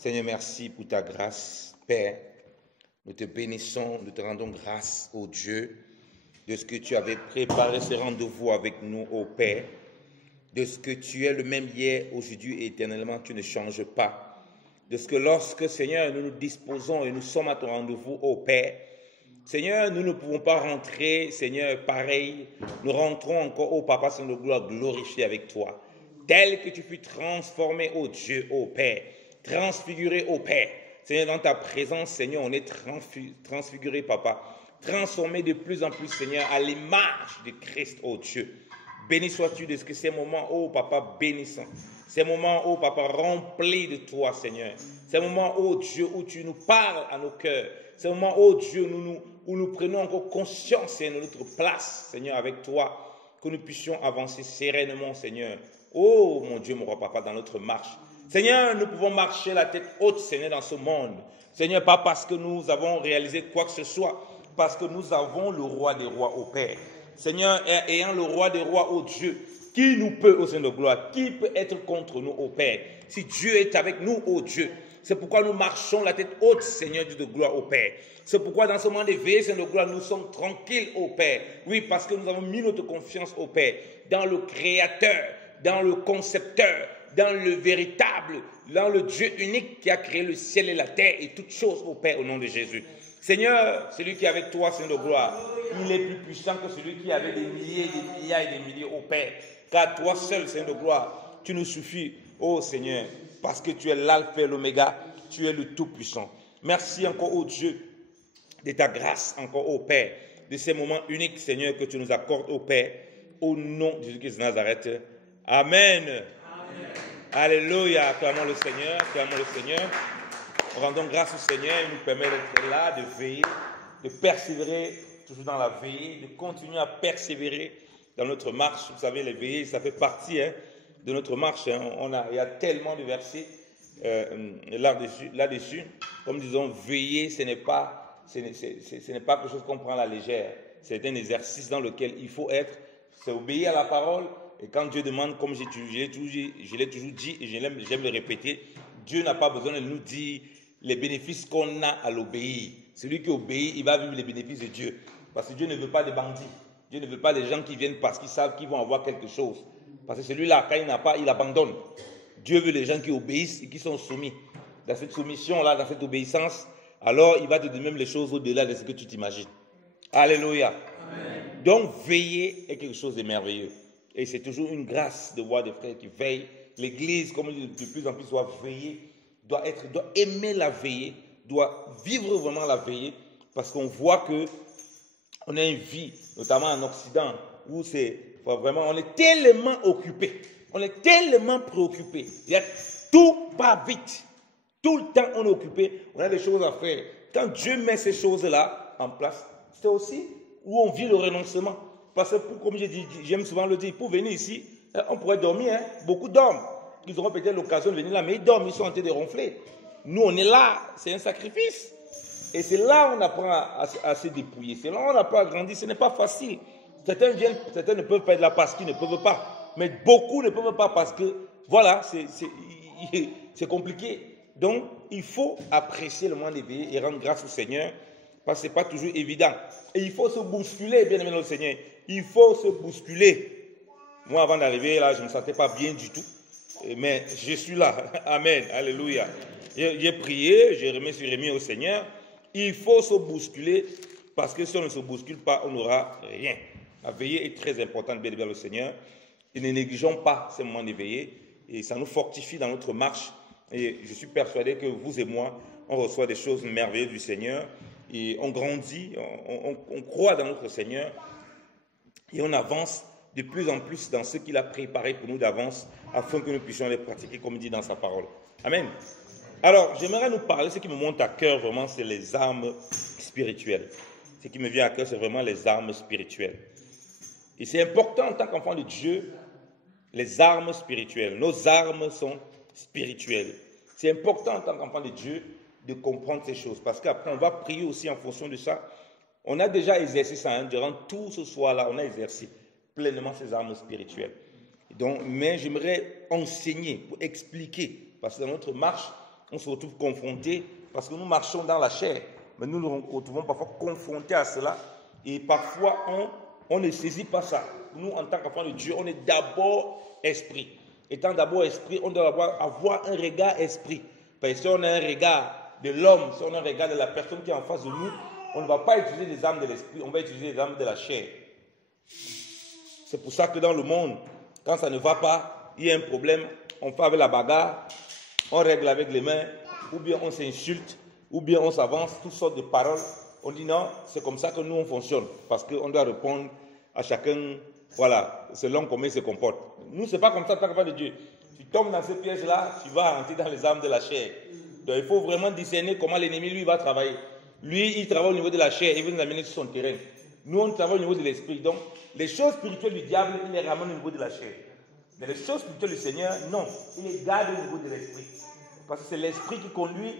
Seigneur, merci pour ta grâce, Père. Nous te bénissons, nous te rendons grâce, ô Dieu, de ce que tu avais préparé ce rendez-vous avec nous, ô Père, de ce que tu es le même hier, aujourd'hui et éternellement, tu ne changes pas. De ce que lorsque, Seigneur, nous nous disposons et nous sommes à ton rendez-vous, ô Père, Seigneur, nous ne pouvons pas rentrer, Seigneur, pareil. Nous rentrons encore, ô Papa, sans le gloire, glorifié avec toi. Tel que tu fus transformé, ô Dieu, ô Père, transfiguré, ô Père. Seigneur, dans ta présence, Seigneur, on est transfiguré, Papa. Transformé de plus en plus, Seigneur, à l'image de Christ, ô Dieu. Béni sois-tu de ce que ces moments, ô Papa, bénissants. Ces moments, ô Papa, remplis de toi, Seigneur. Ces moments, ô Dieu, où tu nous parles à nos cœurs. Ces moments, ô Dieu, où nous prenons encore conscience, Seigneur, de notre place, Seigneur, avec toi. Que nous puissions avancer sereinement, Seigneur. Oh, mon Dieu, mon roi, Papa, dans notre marche. Seigneur, nous pouvons marcher la tête haute, Seigneur, dans ce monde. Seigneur, pas parce que nous avons réalisé quoi que ce soit, parce que nous avons le roi des rois au Père. Seigneur, ayant le roi des rois au Dieu, qui nous peut, au Seigneur de gloire, qui peut être contre nous au Père? Si Dieu est avec nous, ô Dieu, c'est pourquoi nous marchons la tête haute, Seigneur Dieu de gloire au Père. C'est pourquoi dans ce moment d'éveil, Seigneur de gloire, nous sommes tranquilles au Père. Oui, parce que nous avons mis notre confiance au Père, dans le Créateur, dans le Concepteur, dans le véritable, dans le Dieu unique qui a créé le ciel et la terre et toutes choses au Père au nom de Jésus. Seigneur, celui qui est avec toi, Seigneur de gloire, il est plus puissant que celui qui avait des milliers, des milliards et des milliers au Père. Car toi seul, Seigneur de gloire, tu nous suffis, ô Seigneur, parce que tu es l'alpha et l'oméga, tu es le tout-puissant. Merci encore, ô Dieu, de ta grâce encore, ô Père, de ces moments uniques, Seigneur, que tu nous accordes, ô Père, au nom de Jésus-Christ de Nazareth. Amen. Amen. Alléluia. Acclamons le Seigneur, acclamons le Seigneur. Rendons grâce au Seigneur, il nous permet d'être là, de veiller, de persévérer toujours dans la veillée, de continuer à persévérer dans notre marche. Vous savez, les veillées, ça fait partie de notre marche. Il y a tellement de versets là-dessus. Comme disons, veiller, ce n'est pas quelque chose qu'on prend à la légère. C'est un exercice dans lequel il faut être. C'est obéir à la parole. Et quand Dieu demande, comme je l'ai toujours dit et j'aime le répéter, Dieu n'a pas besoin de nous dire les bénéfices qu'on a à l'obéir. Celui qui obéit, il va vivre les bénéfices de Dieu. Parce que Dieu ne veut pas des bandits. Dieu ne veut pas des gens qui viennent parce qu'ils savent qu'ils vont avoir quelque chose. Parce que celui-là, quand il n'a pas, il abandonne. Dieu veut les gens qui obéissent et qui sont soumis. Dans cette soumission-là, dans cette obéissance, alors il va te donner même les choses au-delà de ce que tu t'imagines. Alléluia. Amen. Donc, veiller est quelque chose de merveilleux. Et c'est toujours une grâce de voir des frères qui veillent. L'Église, comme de plus en plus, doit veiller, doit aimer la veillée, doit vivre vraiment la veillée, parce qu'on voit que on a une vie, notamment en Occident, où on est tellement occupé, on est tellement préoccupé. Tout va vite. Tout le temps, on est occupé, on a des choses à faire. Quand Dieu met ces choses-là en place, c'est aussi où on vit le renoncement. Parce que, comme j'ai dit, j'aime souvent le dire, pour venir ici, on pourrait dormir, beaucoup dorment. Ils auront peut-être l'occasion de venir là, mais ils dorment, ils sont en train de ronfler. Nous, on est là, c'est un sacrifice. Et c'est là qu'on apprend à se dépouiller. C'est là qu'on apprend à grandir, ce n'est pas facile. Certains ne peuvent pas être là parce qu'ils ne peuvent pas. Mais beaucoup ne peuvent pas parce que, voilà, c'est compliqué. Donc, il faut apprécier le moment d'éveiller et rendre grâce au Seigneur, parce que ce n'est pas toujours évident. Et il faut se bousculer, bien aimé le Seigneur. Il faut se bousculer. Moi, avant d'arriver là, je ne me sentais pas bien du tout. Mais je suis là. Amen. Alléluia. J'ai prié, j'ai remis au Seigneur. Il faut se bousculer, parce que si on ne se bouscule pas, on n'aura rien. La veillée est très importante, bien aimé le Seigneur. Et ne négligeons pas ces moments d'éveiller. Et ça nous fortifie dans notre marche. Et je suis persuadé que vous et moi, on reçoit des choses merveilleuses du Seigneur. Et on grandit, on croit dans notre Seigneur. Et on avance de plus en plus dans ce qu'il a préparé pour nous d'avance, afin que nous puissions les pratiquer comme il dit dans sa parole. Amen. Alors, j'aimerais nous parler, ce qui me monte à cœur vraiment, c'est les armes spirituelles. Ce qui me vient à cœur, c'est vraiment les armes spirituelles. Et c'est important en tant qu'enfant de Dieu, les armes spirituelles. Nos armes sont spirituelles. C'est important en tant qu'enfant de Dieu de comprendre ces choses, parce qu'après, on va prier aussi en fonction de ça. On a déjà exercé ça, durant tout ce soir-là, on a exercé pleinement ces armes spirituelles. Donc, mais j'aimerais enseigner, pour expliquer, parce que dans notre marche, on se retrouve confronté, parce que nous marchons dans la chair, mais nous nous retrouvons parfois confrontés à cela, et parfois on ne saisit pas ça. Nous, en tant qu'enfants de Dieu, on est d'abord esprit. Étant d'abord esprit, on doit avoir un regard esprit. Parce que si on a un regard de l'homme, si on a un regard de la personne qui est en face de nous, on ne va pas utiliser les âmes de l'esprit, on va utiliser les âmes de la chair. C'est pour ça que dans le monde, quand ça ne va pas, il y a un problème, on fait avec la bagarre, on règle avec les mains, ou bien on s'insulte, ou bien on s'avance, toutes sortes de paroles. On dit non, c'est comme ça que nous on fonctionne, parce qu'on doit répondre à chacun, voilà, selon comment il se comporte. Nous, ce n'est pas comme ça, tant qu'enfant de Dieu. Tu tombes dans ce piège-là, tu vas rentrer dans les âmes de la chair. Donc il faut vraiment discerner comment l'ennemi, lui, va travailler. Lui, il travaille au niveau de la chair, il veut nous amener sur son terrain. Nous, on travaille au niveau de l'esprit. Donc, les choses spirituelles du diable, il les ramène au niveau de la chair. Mais les choses spirituelles du Seigneur, non, il les garde au niveau de l'esprit. Parce que c'est l'esprit qui conduit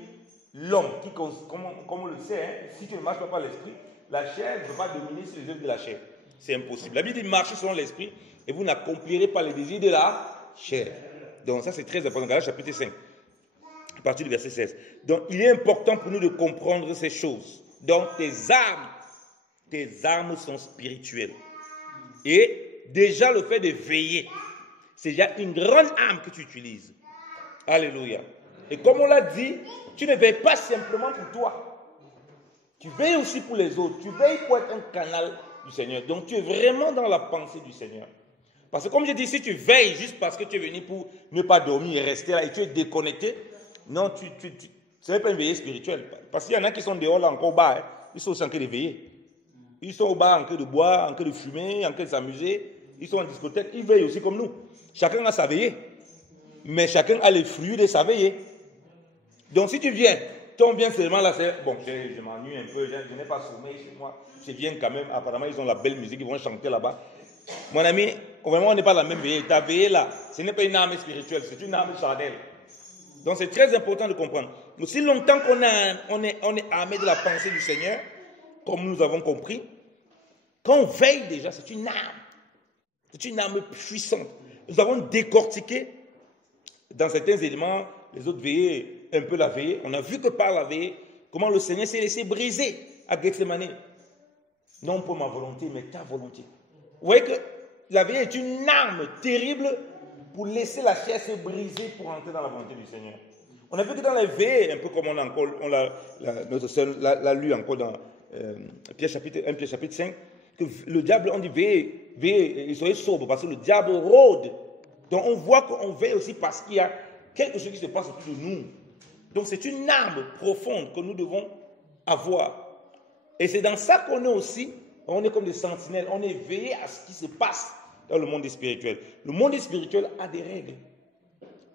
l'homme, comme on le sait, hein, si tu ne marches pas par l'esprit, la chair ne peut pas dominer sur les œuvres de la chair. C'est impossible. La Bible dit marchez selon l'esprit et vous n'accomplirez pas les désirs de la chair. Donc ça c'est très important. Galates chapitre 5, à partir du verset 16. Donc il est important pour nous de comprendre ces choses. Donc tes armes sont spirituelles. Et déjà le fait de veiller, c'est déjà une grande arme que tu utilises. Alléluia. Et comme on l'a dit, tu ne veilles pas simplement pour toi. Tu veilles aussi pour les autres. Tu veilles pour être un canal du Seigneur. Donc tu es vraiment dans la pensée du Seigneur. Parce que comme je dis, si tu veilles juste parce que tu es venu pour ne pas dormir et rester là et tu es déconnecté, non, ce n'est pas une veillée spirituelle. Parce qu'il y en a qui sont dehors là encore au bar, hein. Ils sont aussi en train de veiller. Ils sont au bar en train de boire, en train de fumer, en train de s'amuser. Ils sont en discothèque, ils veillent aussi comme nous. Chacun a sa veillée. Mais chacun a les fruits de sa veillée. Donc si tu viens, ton bien seulement là, c'est bon, je m'ennuie un peu, je n'ai pas sommeil chez moi, je viens quand même, apparemment ils ont la belle musique, ils vont chanter là-bas. Mon ami, vraiment on n'est pas la même veillée. Ta veillée là, ce n'est pas une âme spirituelle, c'est une âme charnelle. Donc c'est très important de comprendre. Aussi longtemps qu'on est armé de la pensée du Seigneur, comme nous avons compris, quand on veille déjà, c'est une arme. C'est une arme puissante. Nous avons décortiqué dans certains éléments, les autres veillées, un peu la veillée. On a vu que par la veillée, comment le Seigneur s'est laissé briser à Gethsemane. Non pour ma volonté, mais ta volonté. Vous voyez que la veillée est une arme terrible pour laisser la chair se briser pour entrer dans la volonté du Seigneur. On a vu que dans la veillée, un peu comme notre sœur l'a lu encore dans 1 Pierre chapitre 5, que le diable, on dit veillez, et soyez sobre, parce que le diable rôde. Donc on voit qu'on veille aussi parce qu'il y a quelque chose qui se passe autour de nous. Donc c'est une arme profonde que nous devons avoir. Et c'est dans ça qu'on est aussi, on est comme des sentinelles, on est veillé à ce qui se passe dans le monde spirituel. Le monde spirituel a des règles,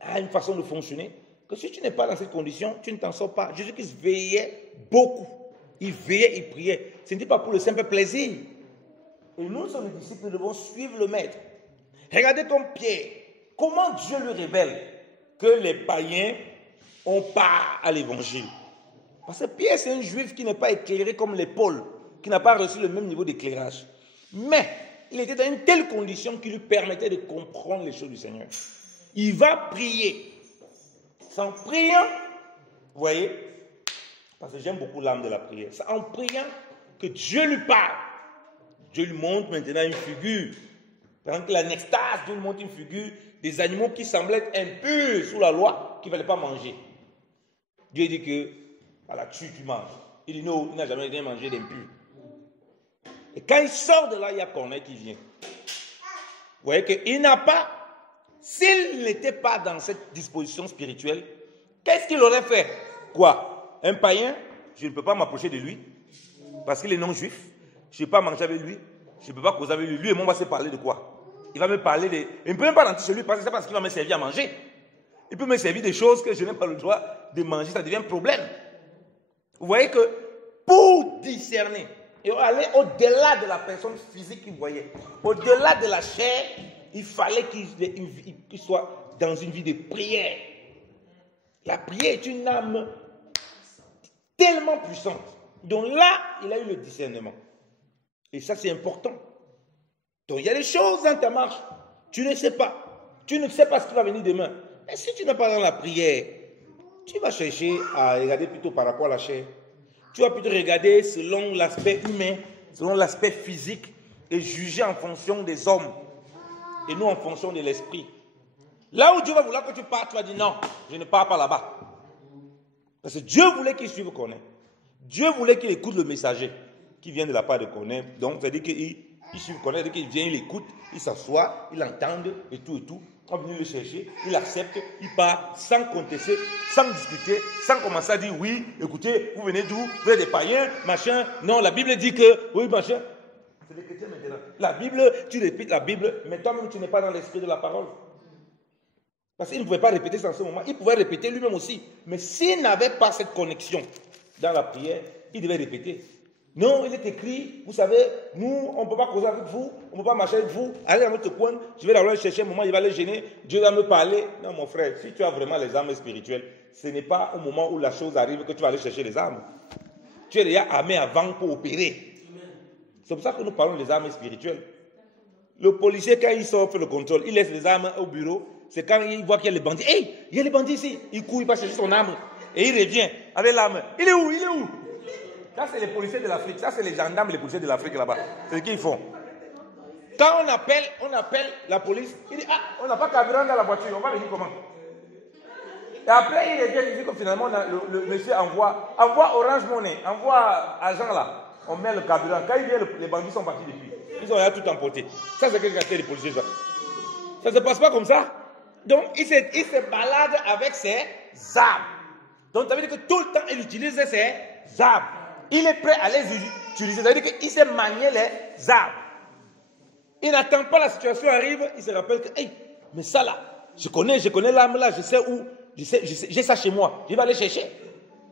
a une façon de fonctionner, que si tu n'es pas dans cette condition, tu ne t'en sors pas. Jésus-Christ veillait beaucoup. Il veillait, il priait. Ce n'était pas pour le simple plaisir. Et nous sommes les disciples, nous devons suivre le maître. Regardez comme Pierre, comment Dieu lui révèle que les païens ont part à l'évangile. Parce que Pierre, c'est un juif qui n'est pas éclairé comme les Paul, qui n'a pas reçu le même niveau d'éclairage. Mais il était dans une telle condition qui lui permettait de comprendre les choses du Seigneur. Il va prier. En priant, vous voyez, parce que j'aime beaucoup l'âme de la prière, c'est en priant que Dieu lui parle. Dieu lui montre maintenant une figure. Par exemple, l'anextase, Dieu lui montre une figure des animaux qui semblaient être impurs sous la loi, qui ne fallait pas manger. Dieu dit que, voilà, tu manges. Il dit non, il n'a jamais rien mangé d'impur. Et quand il sort de là, il y a Corneille qui vient. Vous voyez qu'il n'a pas, s'il n'était pas dans cette disposition spirituelle, qu'est-ce qu'il aurait fait? Quoi? Un païen, je ne peux pas m'approcher de lui, parce qu'il est non-juif. Je ne peux pas manger avec lui. Je ne peux pas causer avec lui. Lui et moi, on va se parler de quoi? Il va me parler de... Il ne peut même pas rentrer chez lui parce que c'est parce qu'il va me servir à manger. Il peut me servir des choses que je n'ai pas le droit de manger. Ça devient un problème. Vous voyez que pour discerner et aller au-delà de la personne physique qu'il voyait, au-delà de la chair, il fallait qu'il soit dans une vie de prière. La prière est une âme tellement puissante. Donc là, il a eu le discernement. Et ça, c'est important. Donc, il y a des choses dans ta marche. Tu ne sais pas. Tu ne sais pas ce qui va venir demain. Mais si tu n'es pas dans la prière, tu vas chercher à regarder plutôt par rapport à la chair. Tu vas plutôt regarder selon l'aspect humain, selon l'aspect physique et juger en fonction des hommes et non en fonction de l'esprit. Là où Dieu va vouloir que tu partes, tu vas dire non, je ne pars pas là-bas. Parce que Dieu voulait qu'il suive Corneille. Dieu voulait qu'il écoute le messager qui vient de la part de Corneille. Donc, ça veut dire qu'il suive Corneille, ça veut dire qu'il vient, il écoute, il s'assoit, il entend et tout et tout. On vient le chercher, il accepte, il part sans contester, sans discuter, sans commencer à dire oui, écoutez, vous venez d'où? Vous êtes des païens, machin. Non, la Bible dit que, oui, machin. C'est les chrétiens maintenant. La Bible, tu répètes la Bible, mais toi-même, tu n'es pas dans l'esprit de la parole. Parce qu'il ne pouvait pas répéter ça en ce moment. Il pouvait répéter lui-même aussi. Mais s'il n'avait pas cette connexion dans la prière, il devait répéter. Non, il est écrit, vous savez, nous, on ne peut pas causer avec vous, on ne peut pas marcher avec vous, allez dans votre coin, je vais d'abord chercher un moment, il va le gêner, Dieu va me parler. Non, mon frère, si tu as vraiment les âmes spirituelles, ce n'est pas au moment où la chose arrive que tu vas aller chercher les âmes. Tu es déjà armé avant pour opérer. C'est pour ça que nous parlons des âmes spirituelles. Le policier, quand il sort faire le contrôle, il laisse les armes au bureau. C'est quand il voit qu'il y a les bandits. Hey, il y a les bandits ici. Il court, il va chercher son arme. Et il revient avec l'arme. Il est où? Il est où? Ça, c'est les policiers de l'Afrique. Ça, c'est les gendarmes et les policiers de l'Afrique là-bas. C'est ce qu'ils font. Quand on appelle la police, il dit, ah, on n'a pas carburant dans la voiture. On va venir comment? Et après, il revient, il dit que finalement, le monsieur envoie Orange Money, envoie argent là. On met le carburant. Quand il vient, les bandits sont partis depuis. Ils ont tout emporté. Ça, c'est ce que fait les policiers. Ça ne se passe pas comme ça. Donc, il se balade avec ses armes. Donc, ça veut dire que tout le temps, il utilise ses armes. Il est prêt à les utiliser. Ça veut dire qu'il sait manier les armes. Il n'attend pas la situation arrive. Il se rappelle que, hey, mais ça là, je connais l'arme là, je sais où, j'ai ça chez moi. Je vais aller chercher.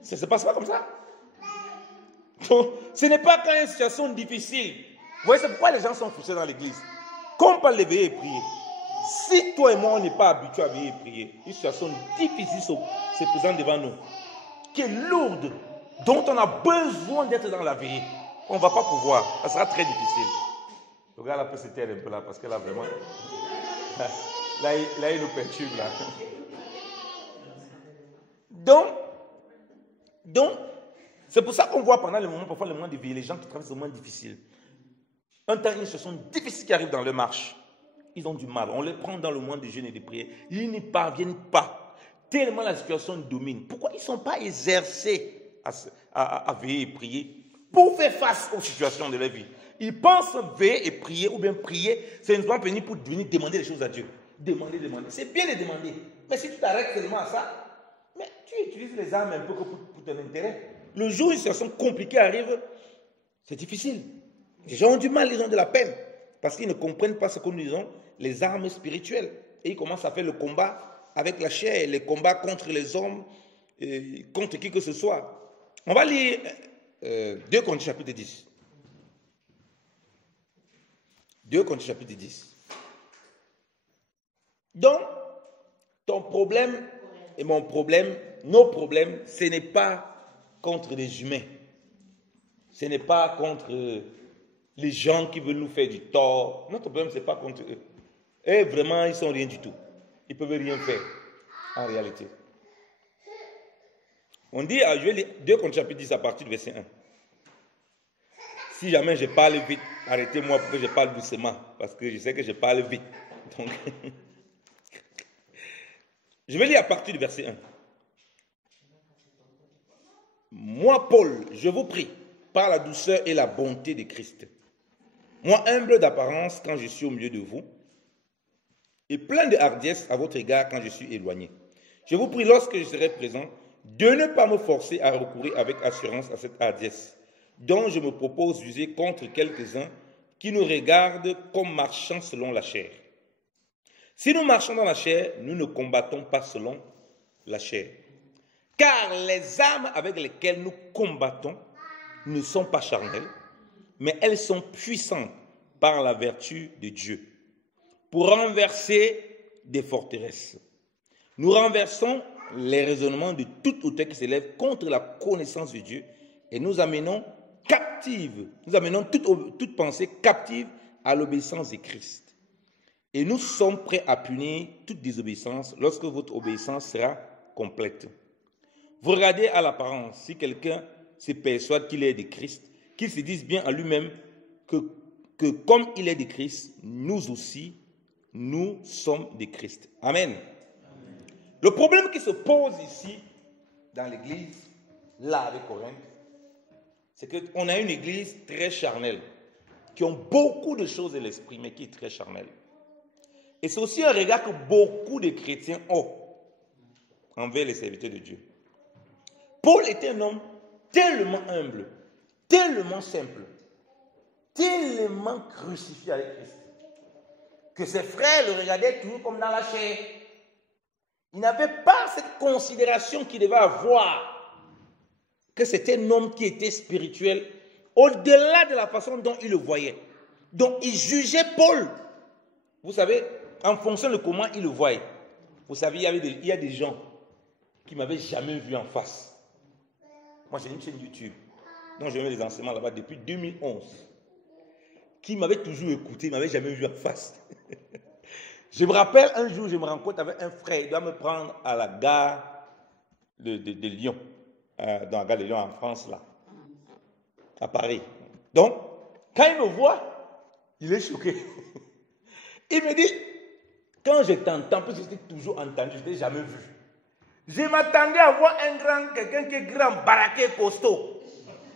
Ça ne se passe pas comme ça. Donc, ce n'est pas quand il y a une situation difficile. Vous voyez, c'est pourquoi les gens sont frustrés dans l'église. Comme par les veiller et prier. Si toi et moi, on n'est pas habitués à veiller et prier, une situation difficile se présente devant nous, qui est lourde, dont on a besoin d'être dans la veillée. On ne va pas pouvoir. Ça sera très difficile. Le gars là peut se taire un peu là, parce que là, vraiment, là il nous perturbe là. Donc, c'est pour ça qu'on voit pendant les moments, parfois les moments de veillée, les gens qui traversent des moments difficiles. Un temps, une situation difficile qui arrive dans leur marche. Ils ont du mal. On les prend dans le moment de jeûne et de prière. Ils n'y parviennent pas. Tellement la situation domine. Pourquoi ils ne sont pas exercés à veiller et prier pour faire face aux situations de leur vie? Ils pensent veiller et prier, ou bien prier, c'est une bonne pour venir demander des choses à Dieu. Demander. C'est bien de demander. Mais si tu t'arrêtes seulement à ça, mais tu utilises les armes un peu pour ton intérêt. Le jour où une situation compliquée arrive, c'est difficile. Les gens ont du mal, ils ont de la peine. Parce qu'ils ne comprennent pas ce que nous disons, les armes spirituelles. Et ils commencent à faire le combat avec la chair, les combats contre les hommes, contre qui que ce soit. On va lire 2 Corinthiens chapitre 10. 2 Corinthiens chapitre 10. Donc, ton problème et mon problème, nos problèmes, ce n'est pas contre les humains. Ce n'est pas contre les gens qui veulent nous faire du tort. Notre problème, ce n'est pas contre eux. Et vraiment, ils ne sont rien du tout. Ils ne peuvent rien faire, en réalité. On dit, je vais lire 2 Corinthiens chapitre 10 à partir du verset 1. Si jamais je parle vite, arrêtez-moi pour que je parle doucement, parce que je sais que je parle vite. Donc, je vais lire à partir du verset 1. Moi, Paul, je vous prie, par la douceur et la bonté de Christ, moi humble d'apparence quand je suis au milieu de vous, et plein de hardiesse à votre égard quand je suis éloigné. Je vous prie, lorsque je serai présent, de ne pas me forcer à recourir avec assurance à cette hardiesse, dont je me propose d'user contre quelques-uns qui nous regardent comme marchant selon la chair. Si nous marchons dans la chair, nous ne combattons pas selon la chair. Car les armes avec lesquelles nous combattons ne sont pas charnelles, mais elles sont puissantes par la vertu de Dieu pour renverser des forteresses. Nous renversons les raisonnements de toute hauteur qui s'élève contre la connaissance de Dieu et nous amenons toute pensée captive à l'obéissance de Christ. Et nous sommes prêts à punir toute désobéissance lorsque votre obéissance sera complète. Vous regardez à l'apparence, si quelqu'un se persuade qu'il est de Christ, qu'il se dise bien à lui-même que comme il est de Christ, nous aussi, nous sommes de Christ. Amen. Le problème qui se pose ici, dans l'église, là avec Corinthe, c'est qu'on a une église très charnelle, qui ont beaucoup de choses de l'esprit, mais qui est très charnelle. Et c'est aussi un regard que beaucoup de chrétiens ont envers les serviteurs de Dieu. Paul était un homme tellement humble, tellement simple, tellement crucifié avec Christ, que ses frères le regardaient toujours comme dans la chair. Il n'avait pas cette considération qu'il devait avoir, que c'était un homme qui était spirituel, au-delà de la façon dont il le voyait. Donc il jugeait Paul, vous savez, en fonction de comment il le voyait. Vous savez, il y a des gens qui ne m'avaient jamais vu en face. Moi, j'ai une chaîne YouTube, dont je mets des enseignements là-bas depuis 2011, qui m'avait toujours écouté, il ne m'avait jamais vu en face. Je me rappelle, un jour, je me rencontre avec un frère, il doit me prendre à la gare de Lyon, dans la gare de Lyon en France, là, à Paris. Donc, quand il me voit, il est choqué. Il me dit, quand je t'entends, parce que je t'ai toujours entendu, je ne t'ai jamais vu. Je m'attendais à voir quelqu'un qui est grand, baraqué, costaud.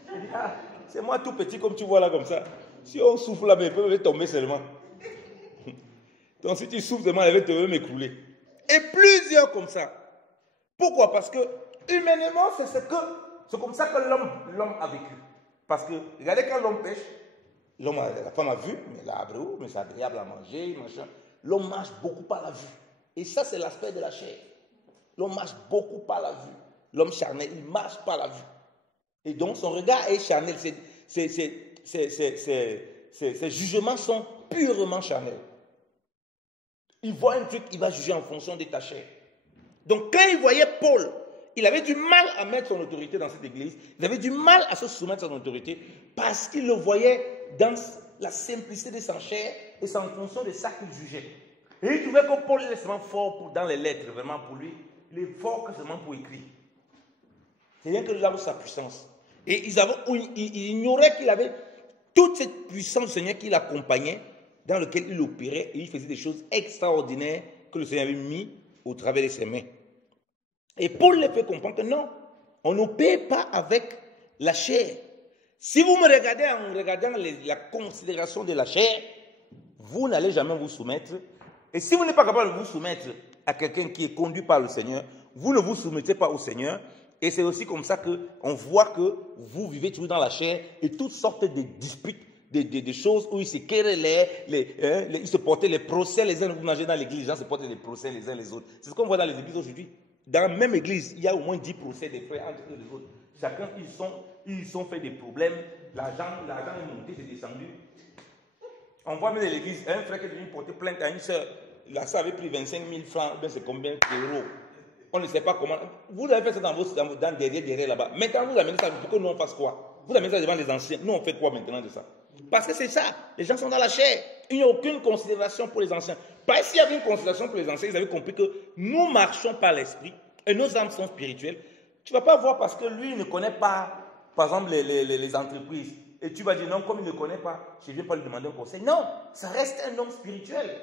Je dis, ah, c'est moi tout petit comme tu vois là, comme ça. Si on souffle là, il peut tomber seulement. Donc si tu souffles seulement, elle va m'écrouler. Et plusieurs comme ça. Pourquoi? Parce que humainement, c'est comme ça que l'homme a vécu. Parce que, regardez quand l'homme pêche, la femme a vu, mais mais c'est agréable à manger, machin. L'homme marche beaucoup par la vue. Et ça, c'est l'aspect de la chair. L'homme marche beaucoup par la vue. L'homme charnel, il marche par la vue. Et donc, son regard est charnel. Ses jugements sont purement charnels. Il voit un truc, il va juger en fonction de ta chair. Donc, quand il voyait Paul, il avait du mal à mettre son autorité dans cette église. Il avait du mal à se soumettre à son autorité parce qu'il le voyait dans la simplicité de sa chair et c'est en fonction de ça qu'il jugeait. Et il trouvait que Paul est seulement fort dans les lettres, vraiment pour lui. Il est fort que seulement pour écrire. C'est rien que là où sa puissance. Et ils ignoraient qu'il avait toute cette puissance du Seigneur qui l'accompagnait, dans lequel il opérait et il faisait des choses extraordinaires que le Seigneur avait mis au travers de ses mains. Et Paul les fait comprendre que non, on n'opère pas avec la chair. Si vous me regardez en regardant la considération de la chair, vous n'allez jamais vous soumettre. Et si vous n'êtes pas capable de vous soumettre à quelqu'un qui est conduit par le Seigneur, vous ne vous soumettez pas au Seigneur. Et c'est aussi comme ça qu'on voit que vous vivez toujours dans la chair et toutes sortes de disputes, des choses où ils se querellaient, ils se portaient les procès les uns. Vous mangez dans l'église, les gens se portent les procès les uns les autres. C'est ce qu'on voit dans les églises aujourd'hui. Dans la même église, il y a au moins 10 procès des frères entre eux et les autres. Chacun, ils ont fait des problèmes. L'argent est monté, c'est descendu. On voit même dans l'église, un frère qui est venu porter plainte à une soeur. La soeur avait pris 25 000 francs, ben c'est combien d'euros? On ne sait pas comment. Vous avez fait ça derrière là-bas. Maintenant, vous amenez ça pour que nous on fasse quoi? Vous amenez ça devant les anciens. Nous on fait quoi maintenant de ça? Parce que c'est ça. Les gens sont dans la chair. Il n'y a aucune considération pour les anciens. Parce qu'il y avait une considération pour les anciens, ils avaient compris que nous marchons par l'esprit et nos âmes sont spirituelles. Tu ne vas pas voir parce que lui il ne connaît pas, par exemple, les entreprises. Et tu vas dire non, comme il ne connaît pas, je ne vais pas lui demander un conseil. Non, ça reste un homme spirituel.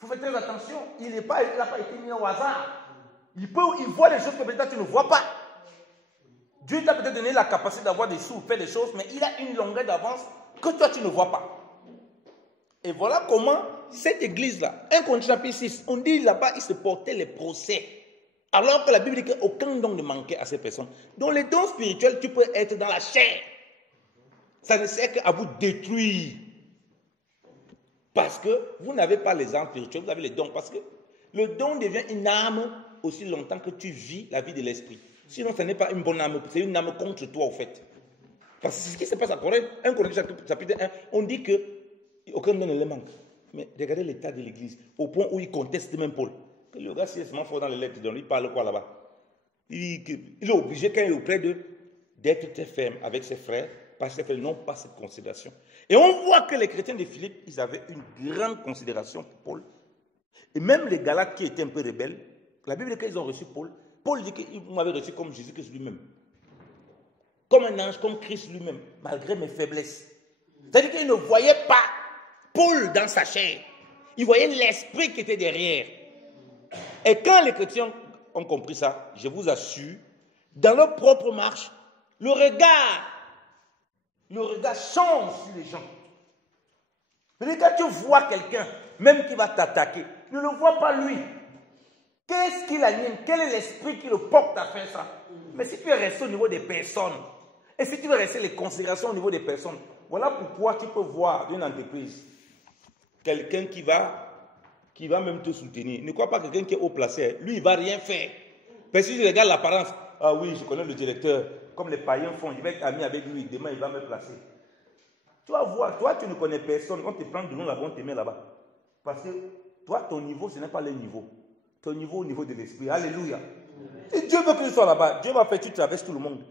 Il faut faire très attention. Il n'a pas été mis au hasard. Il voit des choses que peut-être tu ne vois pas. Dieu t'a peut-être donné la capacité d'avoir des sous, faire des choses, mais il a une longueur d'avance que toi tu ne vois pas. Et voilà comment cette église-là, 1 Corinthiens chapitre 6, on dit là-bas, il se portait les procès. Alors que la Bible dit qu'aucun don ne manquait à ces personnes. Donc les dons spirituels, tu peux être dans la chair. Ça ne sert qu'à vous détruire. Parce que vous n'avez pas les âmes spirituelles, vous avez les dons. Parce que le don devient une âme aussi longtemps que tu vis la vie de l'esprit. Sinon, ce n'est pas une bonne âme, c'est une âme contre toi, au fait. Parce que c'est ce qui se passe à Corinthe. 1 Corinthiens chapitre 1, on dit qu'aucun don ne le manque. Mais regardez l'état de l'église, au point où il conteste même Paul. Que le gars, s'il est seulement fort dans les lettres, il parle quoi là-bas? Il est obligé, quand il est auprès d'eux, d'être très ferme avec ses frères, parce qu'ils n'ont pas cette considération. Et on voit que les chrétiens de Philippe, ils avaient une grande considération pour Paul. Et même les Galates qui étaient un peu rebelles, la Bible dit qu'ils ont reçu Paul, Paul dit qu'il m'avait reçu comme Jésus-Christ lui-même. Comme un ange, comme Christ lui-même, malgré mes faiblesses. C'est-à-dire qu'il ne voyait pas Paul dans sa chair. Il voyait l'esprit qui était derrière. Et quand les chrétiens ont compris ça, je vous assure, dans leur propre marche, le regard change sur les gens. Mais quand tu vois quelqu'un, même qui va t'attaquer, ne le vois pas lui. Qu'est-ce qui l'anime? Quel est l'esprit qui le porte à faire ça? Mais si tu es resté au niveau des personnes, et si tu veux rester les considérations au niveau des personnes, voilà pourquoi tu peux voir d'une entreprise quelqu'un qui va même te soutenir. Ne crois pas quelqu'un qui est haut placé. Lui, il ne va rien faire. Parce que si je regarde l'apparence, ah oui, je connais le directeur, comme les païens font, je vais être ami avec lui, demain il va me placer. Tu vas voir, toi tu ne connais personne, on te prend de nom là-bas, on te met là-bas. Parce que toi, ton niveau, ce n'est pas le niveau. Ton niveau au niveau de l'esprit. Alléluia. Si Dieu veut que tu sois là-bas, Dieu va faire, tu traverses tout le monde.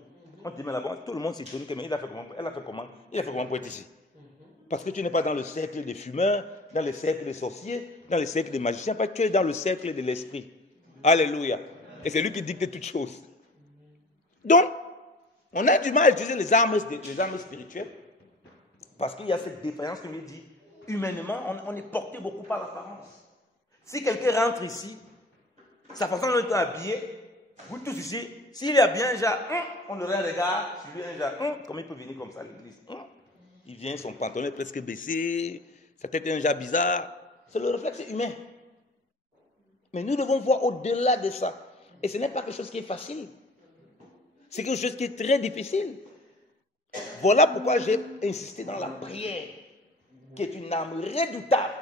On te met là-bas, tout le monde s'étonne, mais il a fait comment? Elle a fait comment? Il a fait comment pour être ici? Parce que tu n'es pas dans le cercle des fumeurs, dans le cercle des sorciers, dans le cercle des magiciens, parce que tu es dans le cercle de l'esprit. Alléluia. Et c'est lui qui dicte toutes choses. Donc, on a du mal à utiliser les armes spirituelles parce qu'il y a cette défaillance que je dit. Humainement, on est porté beaucoup par l'apparence. Si quelqu'un rentre ici, sa façon dont il est habillé, vous tous ici, s'il est bien, genre, on aurait un regard sur lui, un genre, comment il peut venir comme ça à l'église? Il vient, son pantalon est presque baissé, sa tête est un genre bizarre. C'est le réflexe humain. Mais nous devons voir au-delà de ça. Et ce n'est pas quelque chose qui est facile. C'est quelque chose qui est très difficile. Voilà pourquoi j'ai insisté dans la prière, qui est une arme redoutable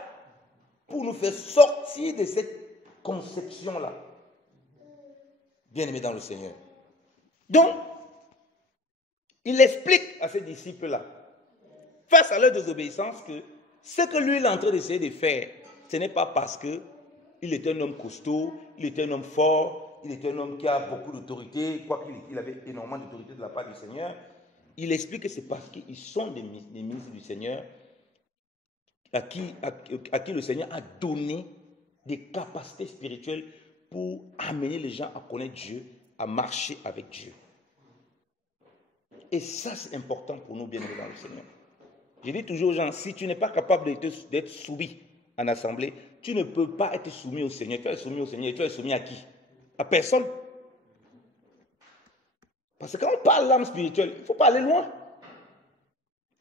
pour nous faire sortir de cette conception-là. Bien-aimés dans le Seigneur. Donc, il explique à ses disciples-là, face à leur désobéissance, que ce que lui il est en train d'essayer de faire, ce n'est pas parce qu'il était un homme costaud, il était un homme fort, il était un homme qui a beaucoup d'autorité, quoique il avait énormément d'autorité de la part du Seigneur. Il explique que c'est parce qu'ils sont des ministres du Seigneur à qui le Seigneur a donné des capacités spirituelles pour amener les gens à connaître Dieu, à marcher avec Dieu. Et ça, c'est important pour nous, bien-aimés dans le Seigneur. Je dis toujours aux gens, si tu n'es pas capable d'être soumis en assemblée, tu ne peux pas être soumis au Seigneur. Tu es soumis au Seigneur et tu es soumis à qui? À personne. Parce que quand on parle l'âme spirituelle, il ne faut pas aller loin.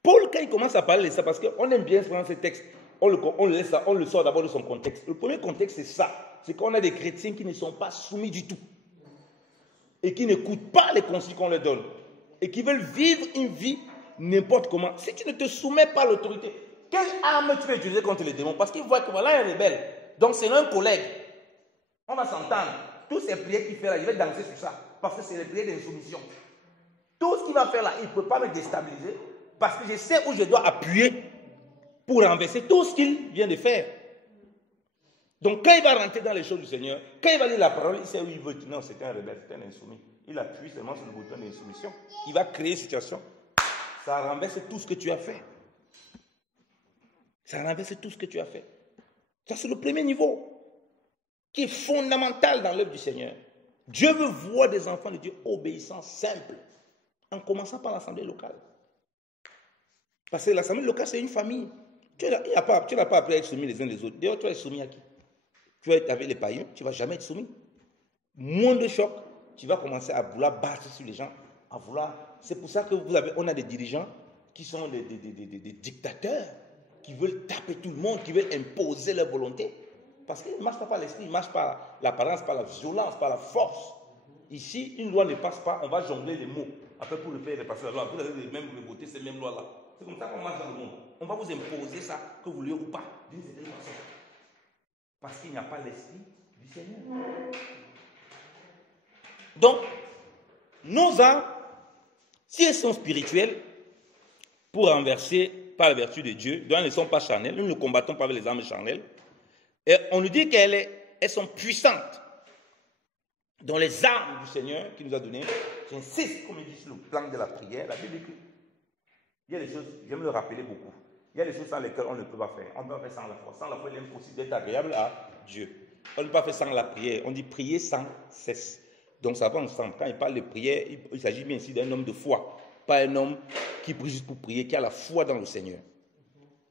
Paul, quand il commence à parler de ça, parce qu'on aime bien prendre ces textes, on le sort d'abord de son contexte. Le premier contexte, c'est ça. C'est qu'on a des chrétiens qui ne sont pas soumis du tout. Et qui n'écoutent pas les consignes qu'on leur donne. Et qui veulent vivre une vie n'importe comment. Si tu ne te soumets pas à l'autorité, quelle arme tu vas utiliser contre les démons? Parce qu'ils voient que voilà un rebelle. Donc c'est un collègue. On va s'entendre. Tous ces prières qu'il fait là, il va danser sur ça. Parce que c'est les prières d'insoumission. Tout ce qu'il va faire là, il ne peut pas me déstabiliser. Parce que je sais où je dois appuyer pour renverser tout ce qu'il vient de faire. Donc quand il va rentrer dans les choses du Seigneur, quand il va lire la parole, il sait où il veut. Non, c'est un rebelle, c'est un insoumis. Il appuie seulement sur le bouton d'insoumission. Il va créer une situation. Ça renverse tout ce que tu as fait. Ça renverse tout ce que tu as fait. Ça, c'est le premier niveau qui est fondamental dans l'œuvre du Seigneur. Dieu veut voir des enfants de Dieu obéissants, simples, en commençant par l'assemblée locale. Parce que l'assemblée locale, c'est une famille. Tu n'as pas appris à être soumis les uns les autres. D'ailleurs, tu vas être soumis à qui? Tu vas être avec les païens, tu ne vas jamais être soumis. Moins de choc, tu vas commencer à vouloir battre sur les gens, à vouloir... C'est pour ça que on a des dirigeants qui sont des dictateurs, qui veulent taper tout le monde, qui veulent imposer leur volonté. Parce qu'ils ne marchent pas par l'esprit, ils marchent par l'apparence, par la violence, par la force. Ici, une loi ne passe pas, on va jongler les mots. Après, pour le faire passer la loi, vous allez même voter ces mêmes lois-là. C'est comme ça qu'on marche dans le monde. On va vous imposer ça, que vous voulez ou pas, d'une certaine façon. Parce qu'il n'y a pas l'esprit du Seigneur. Donc, nos âmes, si elles sont spirituelles, pour renverser par la vertu de Dieu, donc elles ne sont pas charnelles, nous ne combattons pas avec les âmes charnelles, et on nous dit qu'elles sont puissantes. Dans les armes du Seigneur qui nous a données, j'insiste, comme il dit sur le plan de la prière, la Bible écrit. Il y a des choses, j'aime le rappeler beaucoup, il y a des choses sans lesquelles on ne peut pas faire. On ne peut pas faire sans la foi. Sans la foi, il est impossible d'être agréable à Dieu. On ne peut pas faire sans la prière. On dit prier sans cesse. Donc ça va ensemble. Quand il parle de prière, il s'agit bien ici d'un homme de foi, pas un homme qui prie juste pour prier, qui a la foi dans le Seigneur.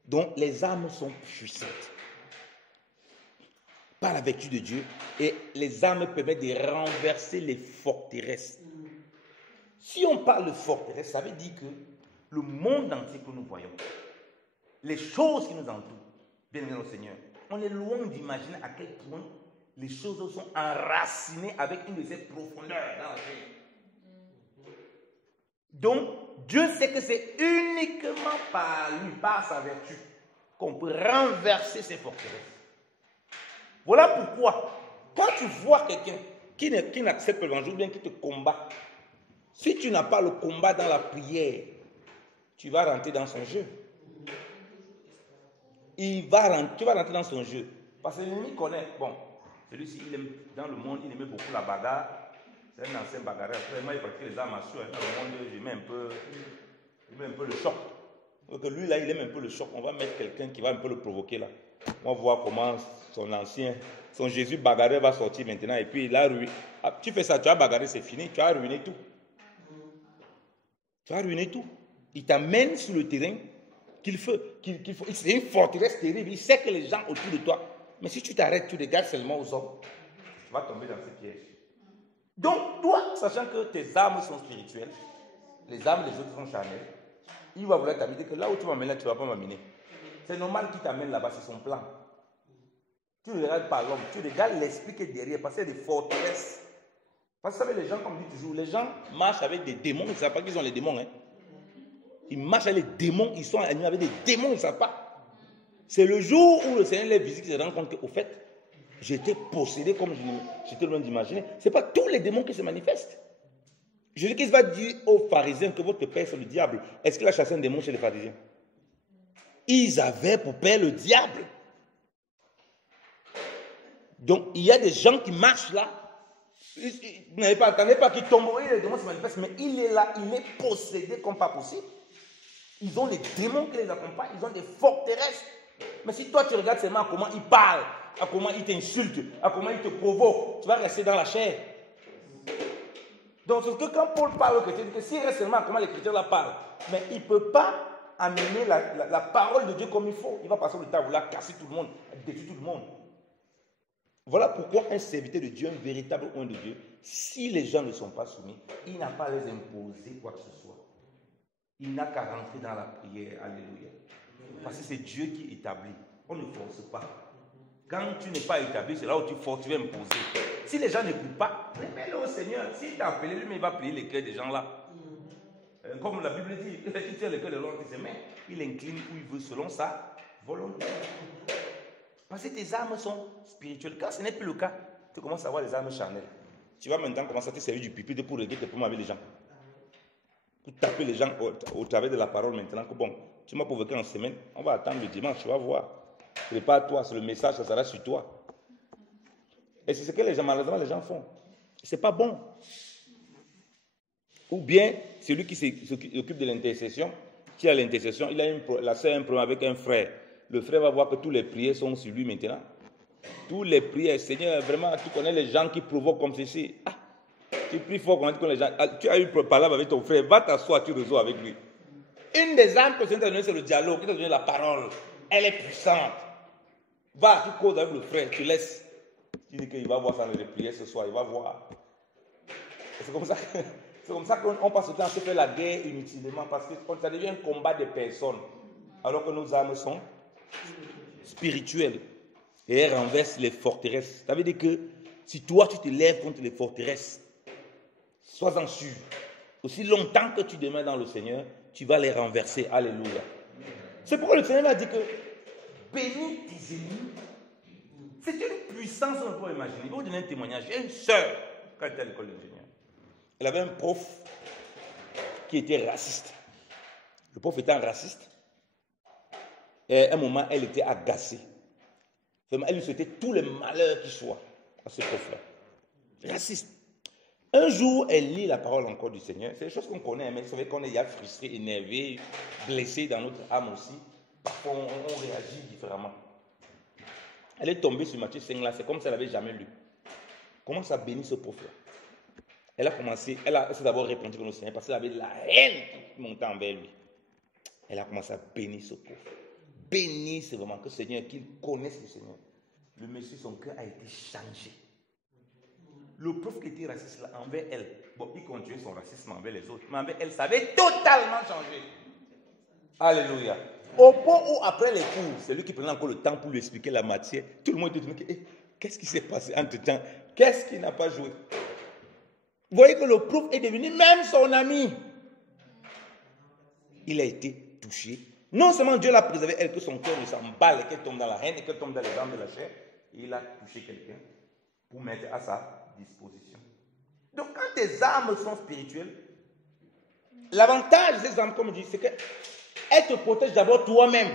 Donc les armes sont puissantes par la vertu de Dieu, et les armes permettent de renverser les forteresses. Si on parle de forteresse, ça veut dire que le monde entier que nous voyons, les choses qui nous entourent, bien aimé au Seigneur, on est loin d'imaginer à quel point les choses sont enracinées avec une de ces profondeurs dans la vie. Donc, Dieu sait que c'est uniquement par lui, par sa vertu, qu'on peut renverser ces forteresses. Voilà pourquoi, quand tu vois quelqu'un qui n'accepte pas l'évangile, bien qui te combat, si tu n'as pas le combat dans la prière, tu vas rentrer dans son jeu. Tu vas rentrer dans son jeu. Parce que l'ennemi connaît, bon, celui-ci, il aime, dans le monde, il aimait beaucoup la bagarre. C'est un ancien bagarreur. Vraiment, il pratique les arts martiaux. Dans le monde, il met un peu le choc. Donc lui, là, il aime un peu le choc. On va mettre quelqu'un qui va un peu le provoquer, là. On va voir comment son Jésus bagarreur va sortir maintenant. Et puis, il a ruiné. Ah, tu fais ça, tu as bagarré, c'est fini. Tu as ruiné tout. Tu as ruiné tout. Il t'amène sur le terrain qu'il faut. C'est une forteresse terrible. Il sait que les gens autour de toi. Mais si tu t'arrêtes, tu regardes seulement aux hommes, tu vas tomber dans ce piège. Donc, toi, sachant que tes armes sont spirituelles, les armes des autres sont charnelles, il va vouloir t'amener que là où tu m'amènes, là, tu ne vas pas m'amener. C'est normal qu'il t'amène là-bas, c'est son plan. Tu ne regardes pas l'homme, tu regardes l'esprit qui est derrière, parce qu'il y a des forteresses. Parce que vous savez, les gens, comme je dis toujours, les gens marchent avec des démons, ils ne savent pas qu'ils ont les démons. Hein. Ils marchent avec les démons, ils sont animés avec des démons, ils ne savent pas. C'est le jour où le Seigneur les visite qu'ils se rendent compte qu'au fait, j'étais possédé comme j'étais loin d'imaginer. Ce n'est pas tous les démons qui se manifestent. Jésus-Christ va dire aux pharisiens que votre père c'est le diable. Est-ce qu'il a chassé un démon chez les pharisiens? Ils avaient pour père le diable. Donc il y a des gens qui marchent là. Attendez pas qu'il tombe, les démons se manifestent, mais il est là, il est possédé comme pas possible. Ils ont des démons qui les accompagnent, ils ont des forteresses. Mais si toi tu regardes seulement à comment il parle, à comment il t'insulte, à comment il te provoque, tu vas rester dans la chair. Donc c'est que quand Paul parle aux chrétiens, que s'il reste seulement à comment les chrétiens la parlent, mais il ne peut pas amener la parole de Dieu comme il faut. Il va passer le temps à vouloir casser tout le monde, à détruire tout le monde. Voilà pourquoi un serviteur de Dieu, un véritable homme de Dieu, si les gens ne sont pas soumis, il n'a pas à les imposer quoi que ce soit. Il n'a qu'à rentrer dans la prière. Alléluia. Parce que c'est Dieu qui établit. On ne force pas. Quand tu n'es pas établi, c'est là où tu forces, tu vas imposer. Si les gens n'écoutent pas, remets-le au Seigneur. S'il t'a appelé, lui, il va prier les cœurs des gens là. Comme la Bible dit, il tient le cœur de l'homme entre ses mains. Il incline où il veut selon sa volonté. Parce que tes armes sont spirituelles. Quand ce n'est plus le cas, tu commences à avoir les armes charnelles. Tu vas maintenant commencer à te servir du pupitre pour régler tes problèmes avec les gens. Pour taper les gens au travers de la parole maintenant. Que bon, tu m'as provoqué en semaine, on va attendre le dimanche, tu vas voir. Prépare-toi, c'est le message, ça sera sur toi. Et c'est ce que malheureusement les gens font. C'est pas bon. Ou bien, celui qui s'occupe de l'intercession, qui a l'intercession, la sœur a un problème avec un frère. Le frère va voir que tous les prières sont sur lui maintenant. Tous les prières, Seigneur, vraiment, tu connais les gens qui provoquent comme ceci. Ah, tu pries fort, comment tu connais les gens. Ah, tu as eu une parole avec ton frère, va t'asseoir, tu résous avec lui. Une des armes que le Seigneur t'a donné, c'est le dialogue, il t'a donné la parole. Elle est puissante. Va, tu causes avec le frère, tu laisses. Tu dis qu'il va voir ça dans les prières ce soir, il va voir. C'est comme ça qu'on passe le temps à se faire la guerre inutilement, parce que ça devient un combat de personnes, alors que nos armes sont spirituelles. Et elles renversent les forteresses. Ça veut dire que si toi tu te lèves contre les forteresses, sois-en sûr. Aussi longtemps que tu demeures dans le Seigneur, tu vas les renverser. Alléluia. C'est pourquoi le Seigneur a dit que bénis tes ennemis. C'est une puissance qu'on ne peut pas imaginer. Je vais vous donner un témoignage. J'ai une sœur quand elle était à l'école d'ingénieur. Elle avait un prof qui était raciste. Le prof étant raciste, et à un moment, elle était agacée. Elle lui souhaitait tous les malheurs qui soient à ce prof-là. Raciste. Un jour, elle lit la parole encore du Seigneur. C'est des choses qu'on connaît, mais vous savez qu'on est frustré, énervé, blessé dans notre âme aussi. Parfois, on réagit différemment. Elle est tombée sur Matthieu 5 là, c'est comme si elle n'avait jamais lu. Commence à bénir ce prof-là. Elle a commencé, elle s'est d'abord répandue contre le Seigneur parce qu'elle avait la haine qui montait envers lui. Elle a commencé à bénir ce pauvre. Bénir, c'est vraiment que le Seigneur, qu'il connaisse le Seigneur. Le monsieur, son cœur a été changé. Le pauvre qui était raciste là, envers elle, bon, il continuait son racisme envers les autres, mais envers elle, ça avait totalement changé. Alléluia. Au point où, après les cours, c'est lui qui prenait encore le temps pour lui expliquer la matière. Tout le monde était dit, qu'est-ce qui s'est passé entre temps? Qu'est-ce qui n'a pas joué? Vous voyez que le prof est devenu même son ami. Il a été touché. Non seulement Dieu l'a préservé, elle, que son cœur ne s'emballe et qu'elle tombe dans la haine et qu'elle tombe dans les armes de la chair. Il a touché quelqu'un pour mettre à sa disposition. Donc quand tes armes sont spirituelles, l'avantage des armes, comme je dis, c'est qu'elles te protègent d'abord toi-même.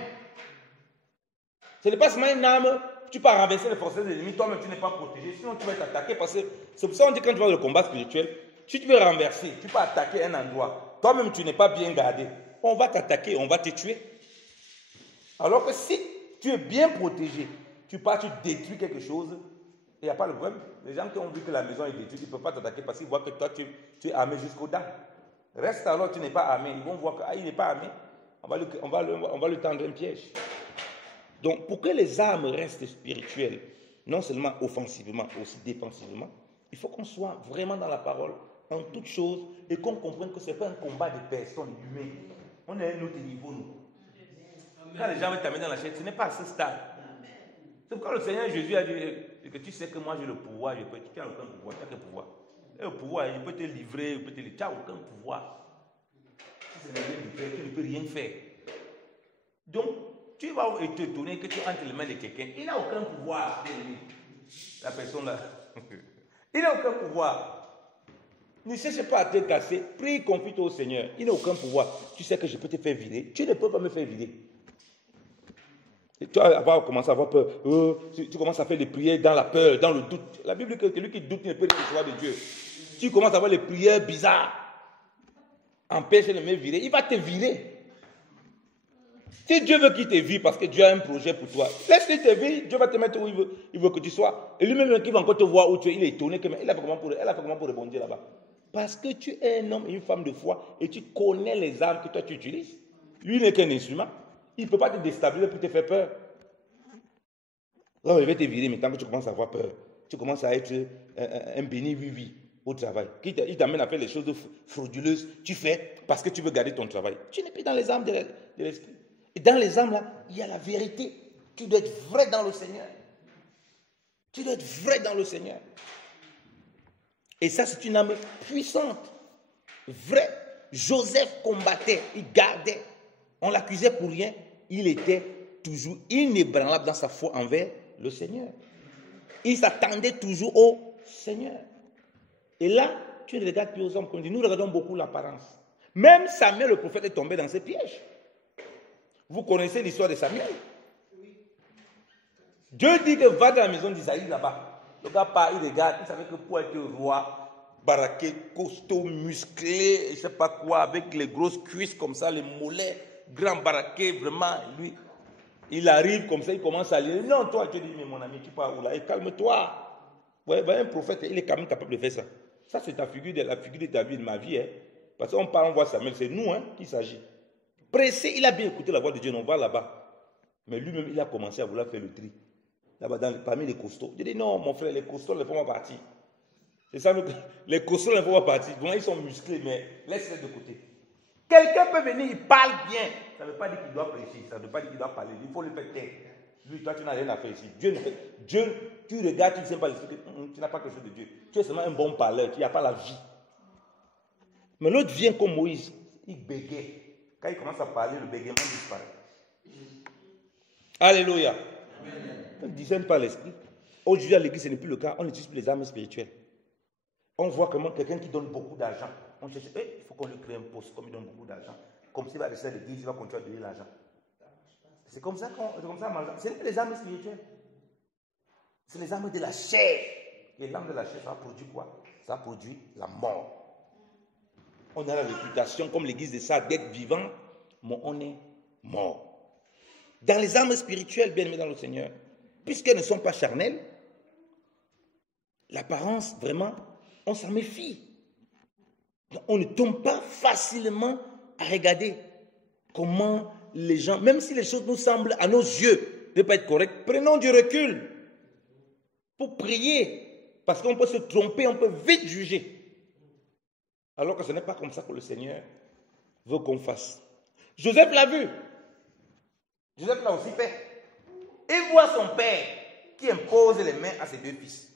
Ce n'est pas seulement une arme, tu peux renverser les forces de l'ennemi, toi-même tu n'es pas protégé, sinon tu vas t'attaquer. Parce que c'est pour ça qu'on dit quand tu vas dans le combat spirituel, si tu veux renverser, tu peux attaquer un endroit, toi-même tu n'es pas bien gardé, on va t'attaquer, on va te tuer. Alors que si tu es bien protégé, tu pars, tu détruis quelque chose, il n'y a pas de problème. Les gens qui ont vu que la maison est détruite, ils ne peuvent pas t'attaquer parce qu'ils voient que toi, tu es armé jusqu'aux dents. Reste alors, tu n'es pas armé. Ils vont voir qu'il n'est pas armé. On va lui tendre un piège. Donc, pour que les armes restent spirituelles, non seulement offensivement, aussi défensivement, il faut qu'on soit vraiment dans la parole, en toutes choses, et qu'on comprenne que ce n'est pas un combat de personnes humaines. On est à un autre niveau, nous. Quand les gens veulent t'amener dans la chair, ce n'est pas à ce stade. C'est pourquoi le Seigneur Jésus a dit que tu sais que moi j'ai le pouvoir, tu n'as aucun pouvoir, tu n'as quel pouvoir. Et le pouvoir, il peut te livrer, il peut te livrer, tu n'as aucun pouvoir. Si c'est rien de faire, tu ne peux rien faire. Donc, tu vas te donner que tu entres les mains de quelqu'un, il n'a aucun pouvoir. La personne là, il n'a aucun pouvoir. Ne cherche pas à te casser, prie, confie-toi au Seigneur. Il n'a aucun pouvoir. Tu sais que je peux te faire vider, tu ne peux pas me faire vider. Tu vas commencer à avoir peur. Tu commences à faire des prières dans la peur, dans le doute. La Bible dit que celui qui doute ne peut recevoir de Dieu. Tu commences à avoir les prières bizarres. Empêche de me virer. Il va te virer. Si Dieu veut qu'il te vire parce que Dieu a un projet pour toi, laisse-le te virer. Dieu va te mettre où il veut que tu sois. Et lui-même qui va encore te voir où tu es, il est étonné. Elle a fait comment pour rebondir là-bas? Parce que tu es un homme et une femme de foi et tu connais les armes que toi tu utilises. Lui n'est qu'un instrument. Il ne peut pas te déstabiliser pour te faire peur. Là, il va te virer, mais tant que tu commences à avoir peur, tu commences à être un béni oui au travail. Il t'amène à faire les choses frauduleuses, tu fais parce que tu veux garder ton travail. Tu n'es plus dans les armes de l'esprit. Et dans les armes, là, il y a la vérité. Tu dois être vrai dans le Seigneur. Tu dois être vrai dans le Seigneur. Et ça, c'est une arme puissante. Vrai. Joseph combattait, il gardait. On l'accusait pour rien. Il était toujours inébranlable dans sa foi envers le Seigneur. Il s'attendait toujours au Seigneur. Et là, tu ne regardes plus aux hommes comme dit. Nous regardons beaucoup l'apparence. Même Samuel, le prophète, est tombé dans ces pièges. Vous connaissez l'histoire de Samuel? Dieu dit que va dans la maison d'Isaïe là-bas. Le gars part, il regarde, il savait que pour être roi, baraqué, costaud, musclé, je ne sais pas quoi, avec les grosses cuisses comme ça, les mollets, grand baraqué, vraiment, lui, il arrive comme ça, il commence à lire. Non, toi, tu dis, mais mon ami, tu pars où là? Et calme-toi. Ouais, un prophète, il est quand même capable de faire ça. Ça, c'est la figure de ta vie, de ma vie. Hein. Parce qu'on parle, on voit Samuel, c'est nous qu'il s'agit. Pressé, il a bien écouté la voix de Dieu, on va là-bas. Mais lui-même, il a commencé à vouloir faire le tri. Là-bas, parmi les costauds. Il dit, non, mon frère, les costauds ne font pas partie. C'est ça, les costauds ne font pas partie. Bon, ils sont musclés, mais laisse-les de côté. Quelqu'un peut venir, il parle bien. Ça ne veut pas dire qu'il doit prêcher, ça ne veut pas dire qu'il doit parler. Il faut le faire taire. Lui, toi, tu n'as rien à faire ici. Dieu, tu regardes, tu ne sais pas l'esprit, tu n'as pas quelque chose de Dieu. Tu es seulement un bon parleur, tu n'as pas la vie. Mais l'autre vient comme Moïse, il bégaye. Quand il commence à parler, le bégaiement disparaît. Alléluia. On ne discerne pas l'esprit. Aujourd'hui, à l'église, ce n'est plus le cas. On n'utilise plus les armes spirituelles. On voit comment quelqu'un qui donne beaucoup d'argent, on cherche, il faut qu'on lui crée un poste, comme il donne beaucoup d'argent. Comme s'il va rester à l'église, il va continuer à donner l'argent. C'est comme ça qu'on mange. Ce n'est pas les armes spirituelles. C'est les armes de la chair. Et l'arme de la chair, ça produit quoi? Ça produit la mort. On a la réputation, comme l'église de ça, d'être vivant, mais on est mort. Dans les armes spirituelles, bien aimées dans le Seigneur, puisqu'elles ne sont pas charnelles, l'apparence, vraiment, on s'en méfie. Donc, on ne tombe pas facilement à regarder comment les gens, même si les choses nous semblent à nos yeux ne pas être correctes, prenons du recul pour prier. Parce qu'on peut se tromper, on peut vite juger. Alors que ce n'est pas comme ça que le Seigneur veut qu'on fasse. Joseph l'a vu. Joseph l'a aussi fait. Il voit son père qui impose les mains à ses deux fils.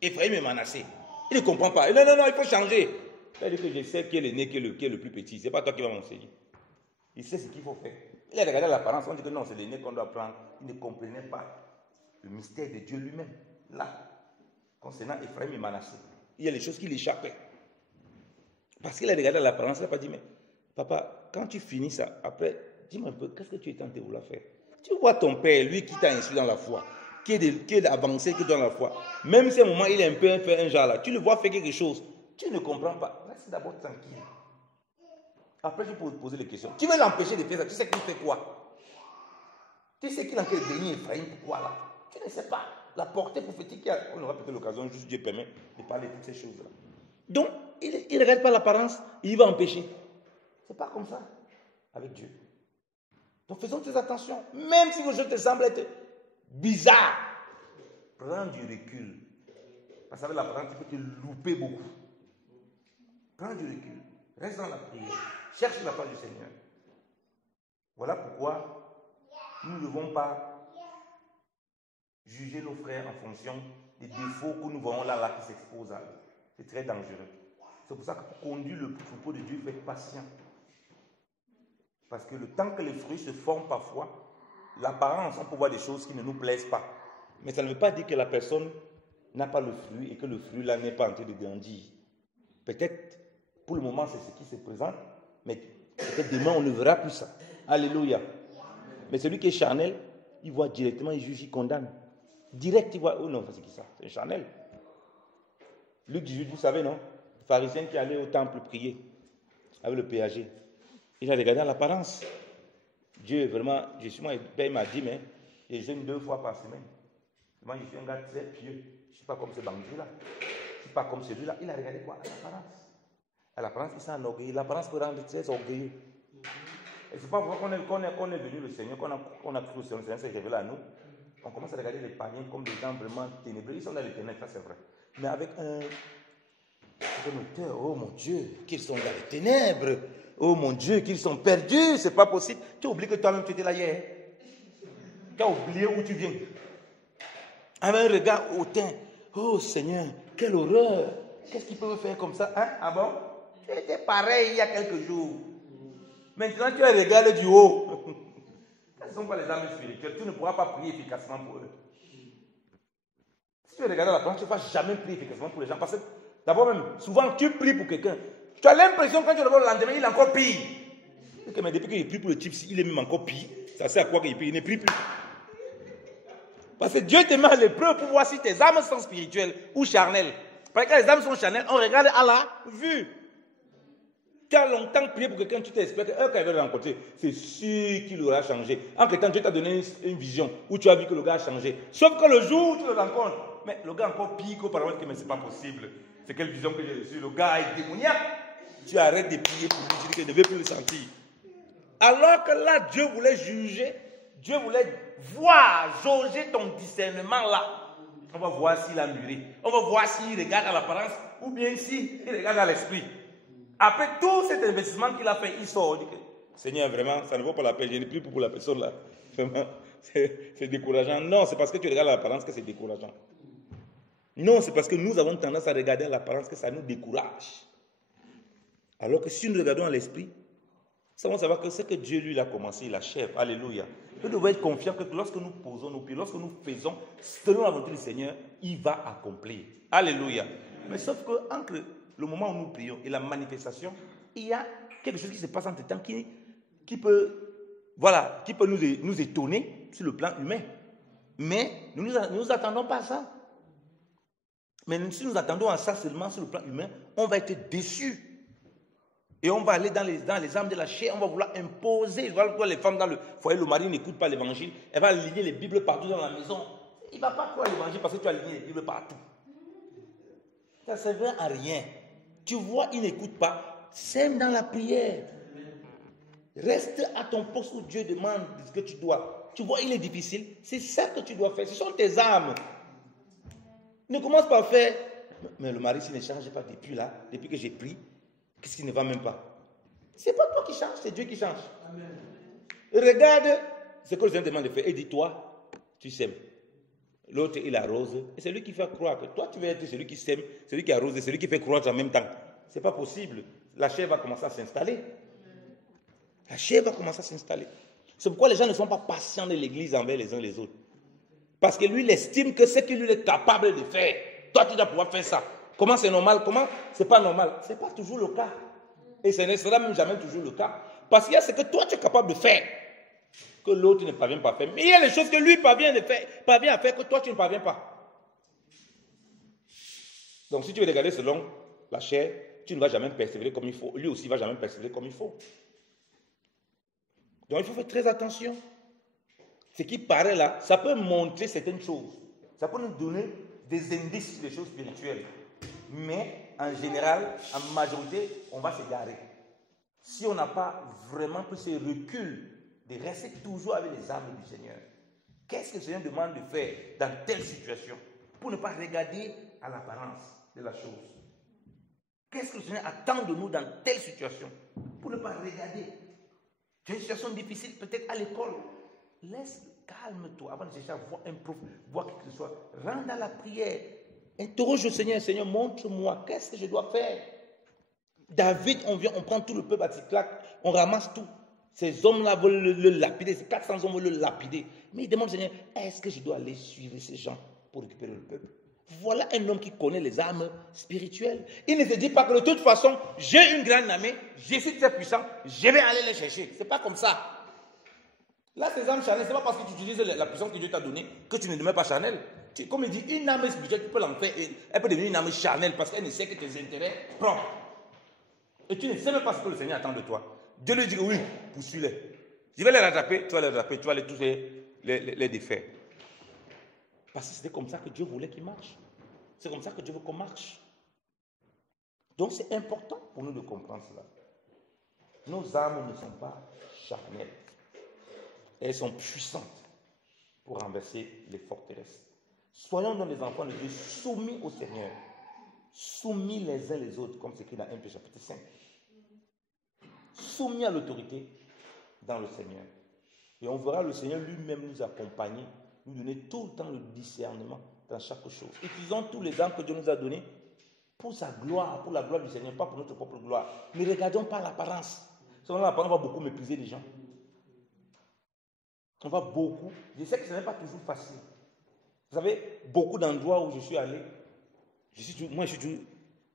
Ephraim et Manassé. Il ne comprend pas. Il dit non, il faut changer. Il dit que je sais qui est l'aîné, qui est le plus petit. Ce n'est pas toi qui vas m'enseigner. Il sait ce qu'il faut faire. Il a regardé l'apparence, on dit que non, c'est l'aîné qu'on doit prendre. Il ne comprenait pas le mystère de Dieu lui-même. Là, concernant Ephraim et Manassé, il y a des choses qui l'échappaient. Parce qu'il a regardé l'apparence, il n'a pas dit, mais papa, quand tu finis ça, après, dis-moi un peu, qu'est-ce que tu es tenté de vouloir faire? Tu vois ton père, lui qui t'a instruit dans la foi, qui est avancé que dans la foi, même si à un moment il est un peu fait un genre là, tu le vois faire quelque chose, tu ne comprends pas. Reste d'abord tranquille. Après, tu peux te poser les questions. Tu veux l'empêcher de faire ça, tu sais qu'il fait quoi? Tu sais qu'il a fait bénir Ephraim, pourquoi là? Tu ne sais pas. La portée prophétique, on aura peut-être l'occasion, juste Dieu permet, de parler de toutes ces choses-là. Donc, il ne regarde pas l'apparence, il va empêcher. Ce n'est pas comme ça avec Dieu. Donc faisons très attention. Même si vos choses te semblent être bizarres, prends du recul. Parce qu'avec l'apparence, tu peux te louper beaucoup. Prends du recul. Reste dans la prière. Cherche la face du Seigneur. Voilà pourquoi nous ne devons pas juger nos frères en fonction des défauts que nous voyons là qui s'exposent à eux. C'est très dangereux. C'est pour ça que pour conduire le troupeau de Dieu, il faut être patient. Parce que le temps que les fruits se forment parfois, l'apparence, on peut voir des choses qui ne nous plaisent pas. Mais ça ne veut pas dire que la personne n'a pas le fruit et que le fruit là n'est pas en train de grandir. Peut-être, pour le moment, c'est ce qui se présente, mais peut-être demain, on ne verra plus ça. Alléluia. Mais celui qui est charnel, il voit directement, il juge, il condamne. Direct, il voit, oh non, c'est qui ça? C'est charnel. Luc 18, vous savez, non? Le pharisien qui allait au temple prier avec le péager. Il a regardé à l'apparence. Dieu, vraiment, justement, il m'a dit, mais je jeûne 2 fois par semaine. Moi, je suis un gars très pieux. Je ne suis pas comme ce bandit-là. Je ne suis pas comme celui-là. Il a regardé quoi? À l'apparence. À l'apparence, il s'est enorgueilli. L'apparence peut rendre très orgueilleux. Et c'est pas pourquoi qu'on est venu le Seigneur, qu'on a cru au Seigneur, le Seigneur s'est révélé à nous. On commence à regarder les païens comme des gens vraiment ténébreux. Ils sont dans les ténèbres, ça c'est vrai. Mais avec un auteur, oh mon Dieu, qu'ils sont dans les ténèbres. Oh mon Dieu, qu'ils sont perdus, c'est pas possible. Tu oublies que toi-même tu étais là hier. Tu as oublié où tu viens. Avec un regard hautain. Oh Seigneur, quelle horreur. Qu'est-ce qu'ils peuvent faire comme ça, hein? Ah bon? Tu étais pareil il y a quelques jours. Maintenant tu as regardé du haut. Ce ne sont pas les âmes spirituelles. Tu ne pourras pas prier efficacement pour eux. Si tu regardes la planche, tu ne vas jamais prier efficacement pour les gens. Parce que d'abord même, souvent tu pries pour quelqu'un. Tu as l'impression que quand tu le vois le lendemain, il est encore pire. Mais depuis qu'il prie pour le type, il est même encore pire. Ça sert à quoi qu'il prie? Il ne prie plus. Parce que Dieu te met à l'épreuve pour voir si tes âmes sont spirituelles ou charnelles. Parce que quand les âmes sont charnelles, on regarde à la vue. Tu as longtemps prié pour quelqu'un, tu t'espères que quand il va le rencontrer, c'est sûr qu'il aura changé. En quelque temps, Dieu t'a donné une vision où tu as vu que le gars a changé. Sauf que le jour où tu le rencontres, mais le gars encore pire qu'auparavant, mais c'est pas possible. C'est quelle vision que j'ai reçue? Le gars est démoniaque. Tu arrêtes de prier pour lui, tu dis qu'il ne veut plus le sentir. Alors que là, Dieu voulait juger, Dieu voulait voir, jauger ton discernement là. On va voir s'il a mûri. On va voir s'il regarde à l'apparence ou bien s'il regarde à l'esprit. Après tout cet investissement qu'il a fait, il sort. Il dit que, Seigneur, vraiment, ça ne vaut pas la peine. Je n'ai plus pour la personne là. Vraiment, c'est décourageant. Non, c'est parce que tu regardes à l'apparence que c'est décourageant. Non, c'est parce que nous avons tendance à regarder à l'apparence que ça nous décourage. Alors que si nous regardons à l'esprit, nous savons savoir que ce que Dieu lui a commencé, il achève. Alléluia. Nous devons être confiants que lorsque nous posons nos pieds, lorsque nous faisons selon la volonté du Seigneur, il va accomplir. Alléluia. Mais sauf que entre le moment où nous prions et la manifestation, il y a quelque chose qui se passe entre temps qui peut nous étonner sur le plan humain. Mais nous nous attendons pas à ça. Mais si nous attendons à ça seulement sur le plan humain, on va être déçus. Et on va aller dans les âmes de la chair, on va vouloir imposer. Voilà, les femmes dans le foyer, le mari n'écoute pas l'évangile. Elle va aligner les Bibles partout dans la maison. Il ne va pas croire l'évangile parce que tu as aligné les Bibles partout. Ça ne sert à rien. Tu vois, il n'écoute pas. Sème dans la prière. Reste à ton poste où Dieu demande ce que tu dois. Tu vois, il est difficile. C'est ça que tu dois faire. Ce sont tes armes. Ne commence pas à faire. Mais le mari, s'il ne change pas depuis là, depuis que j'ai pris, qu'est-ce qui ne va même pas? C'est pas toi qui change, c'est Dieu qui change. Amen. Regarde ce que le Seigneur demande de faire et dis-toi, tu sèmes. L'autre, il arrose. Et c'est lui qui fait croire que toi, tu vas être celui qui sème, celui qui arrose et celui qui fait croître en même temps. Ce n'est pas possible. La chair va commencer à s'installer. La chair va commencer à s'installer. C'est pourquoi les gens ne sont pas patients de l'église envers les uns les autres. Parce que lui, il estime que ce qu'il lui est capable de faire, toi, tu dois pouvoir faire ça. Comment c'est normal? Comment c'est pas normal? Ce n'est pas toujours le cas. Et ce ne sera même jamais toujours le cas. Parce qu'il y a ce que toi, tu es capable de faire, que l'autre ne parvient pas à faire. Mais il y a les choses que lui parvient à faire, que toi, tu ne parviens pas. Donc, si tu veux regarder selon la chair, tu ne vas jamais persévérer comme il faut. Lui aussi ne va jamais persévérer comme il faut. Donc, il faut faire très attention. Ce qui paraît là, ça peut montrer certaines choses. Ça peut nous donner des indices sur les choses spirituelles. Mais, en général, en majorité, on va se garer. Si on n'a pas vraiment pris ce recul de rester toujours avec les armes du Seigneur, qu'est-ce que le Seigneur demande de faire dans telle situation pour ne pas regarder à l'apparence de la chose? Qu'est-ce que le Seigneur attend de nous dans telle situation pour ne pas regarder? Tu as une situation difficile, peut-être à l'école. Calme-toi avant de chercher à voir un prof, voir quelque chose. Rentre dans la prière. Interroge le Seigneur. Seigneur, montre-moi, qu'est-ce que je dois faire? David, on vient, on prend tout le peuple à Ticlac, on ramasse tout. Ces hommes-là veulent le lapider, ces 400 hommes veulent le lapider. Mais il demande au Seigneur, est-ce que je dois aller suivre ces gens pour récupérer le peuple? Voilà un homme qui connaît les armes spirituelles. Il ne se dit pas que de toute façon, j'ai une grande armée, je suis très puissant, je vais aller les chercher. Ce n'est pas comme ça. Là, ces armes charnelles, ce n'est pas parce que tu utilises la puissance que Dieu t'a donnée que tu ne demeures pas charnel. Comme il dit, une arme spirituelle, tu peux l'en faire, elle peut devenir une arme charnelle parce qu'elle ne sait que tes intérêts propres. Et tu ne sais même pas ce que le Seigneur attend de toi. Dieu lui dit que oui, poursuis-les. Je vais les rattraper, tu vas les rattraper, tu vas les tous les défaire. Parce que c'était comme ça que Dieu voulait qu'il marche. C'est comme ça que Dieu veut qu'on marche. Donc c'est important pour nous de comprendre cela. Nos armes ne sont pas charnelles. Elles sont puissantes pour renverser les forteresses. Soyons donc les enfants de Dieu soumis au Seigneur. Soumis les uns les autres, comme c'est écrit dans 1 Pierre chapitre 5. Soumis à l'autorité dans le Seigneur. Et on verra le Seigneur lui-même nous accompagner, nous donner tout le temps le discernement dans chaque chose. Utilisons tous les armes que Dieu nous a donnés pour sa gloire, pour la gloire du Seigneur, pas pour notre propre gloire. Ne regardons pas l'apparence. Selon l'apparence, on va beaucoup mépriser les gens. On va beaucoup. Je sais que ce n'est pas toujours facile. Vous savez, beaucoup d'endroits où je suis allé, moi je suis toujours,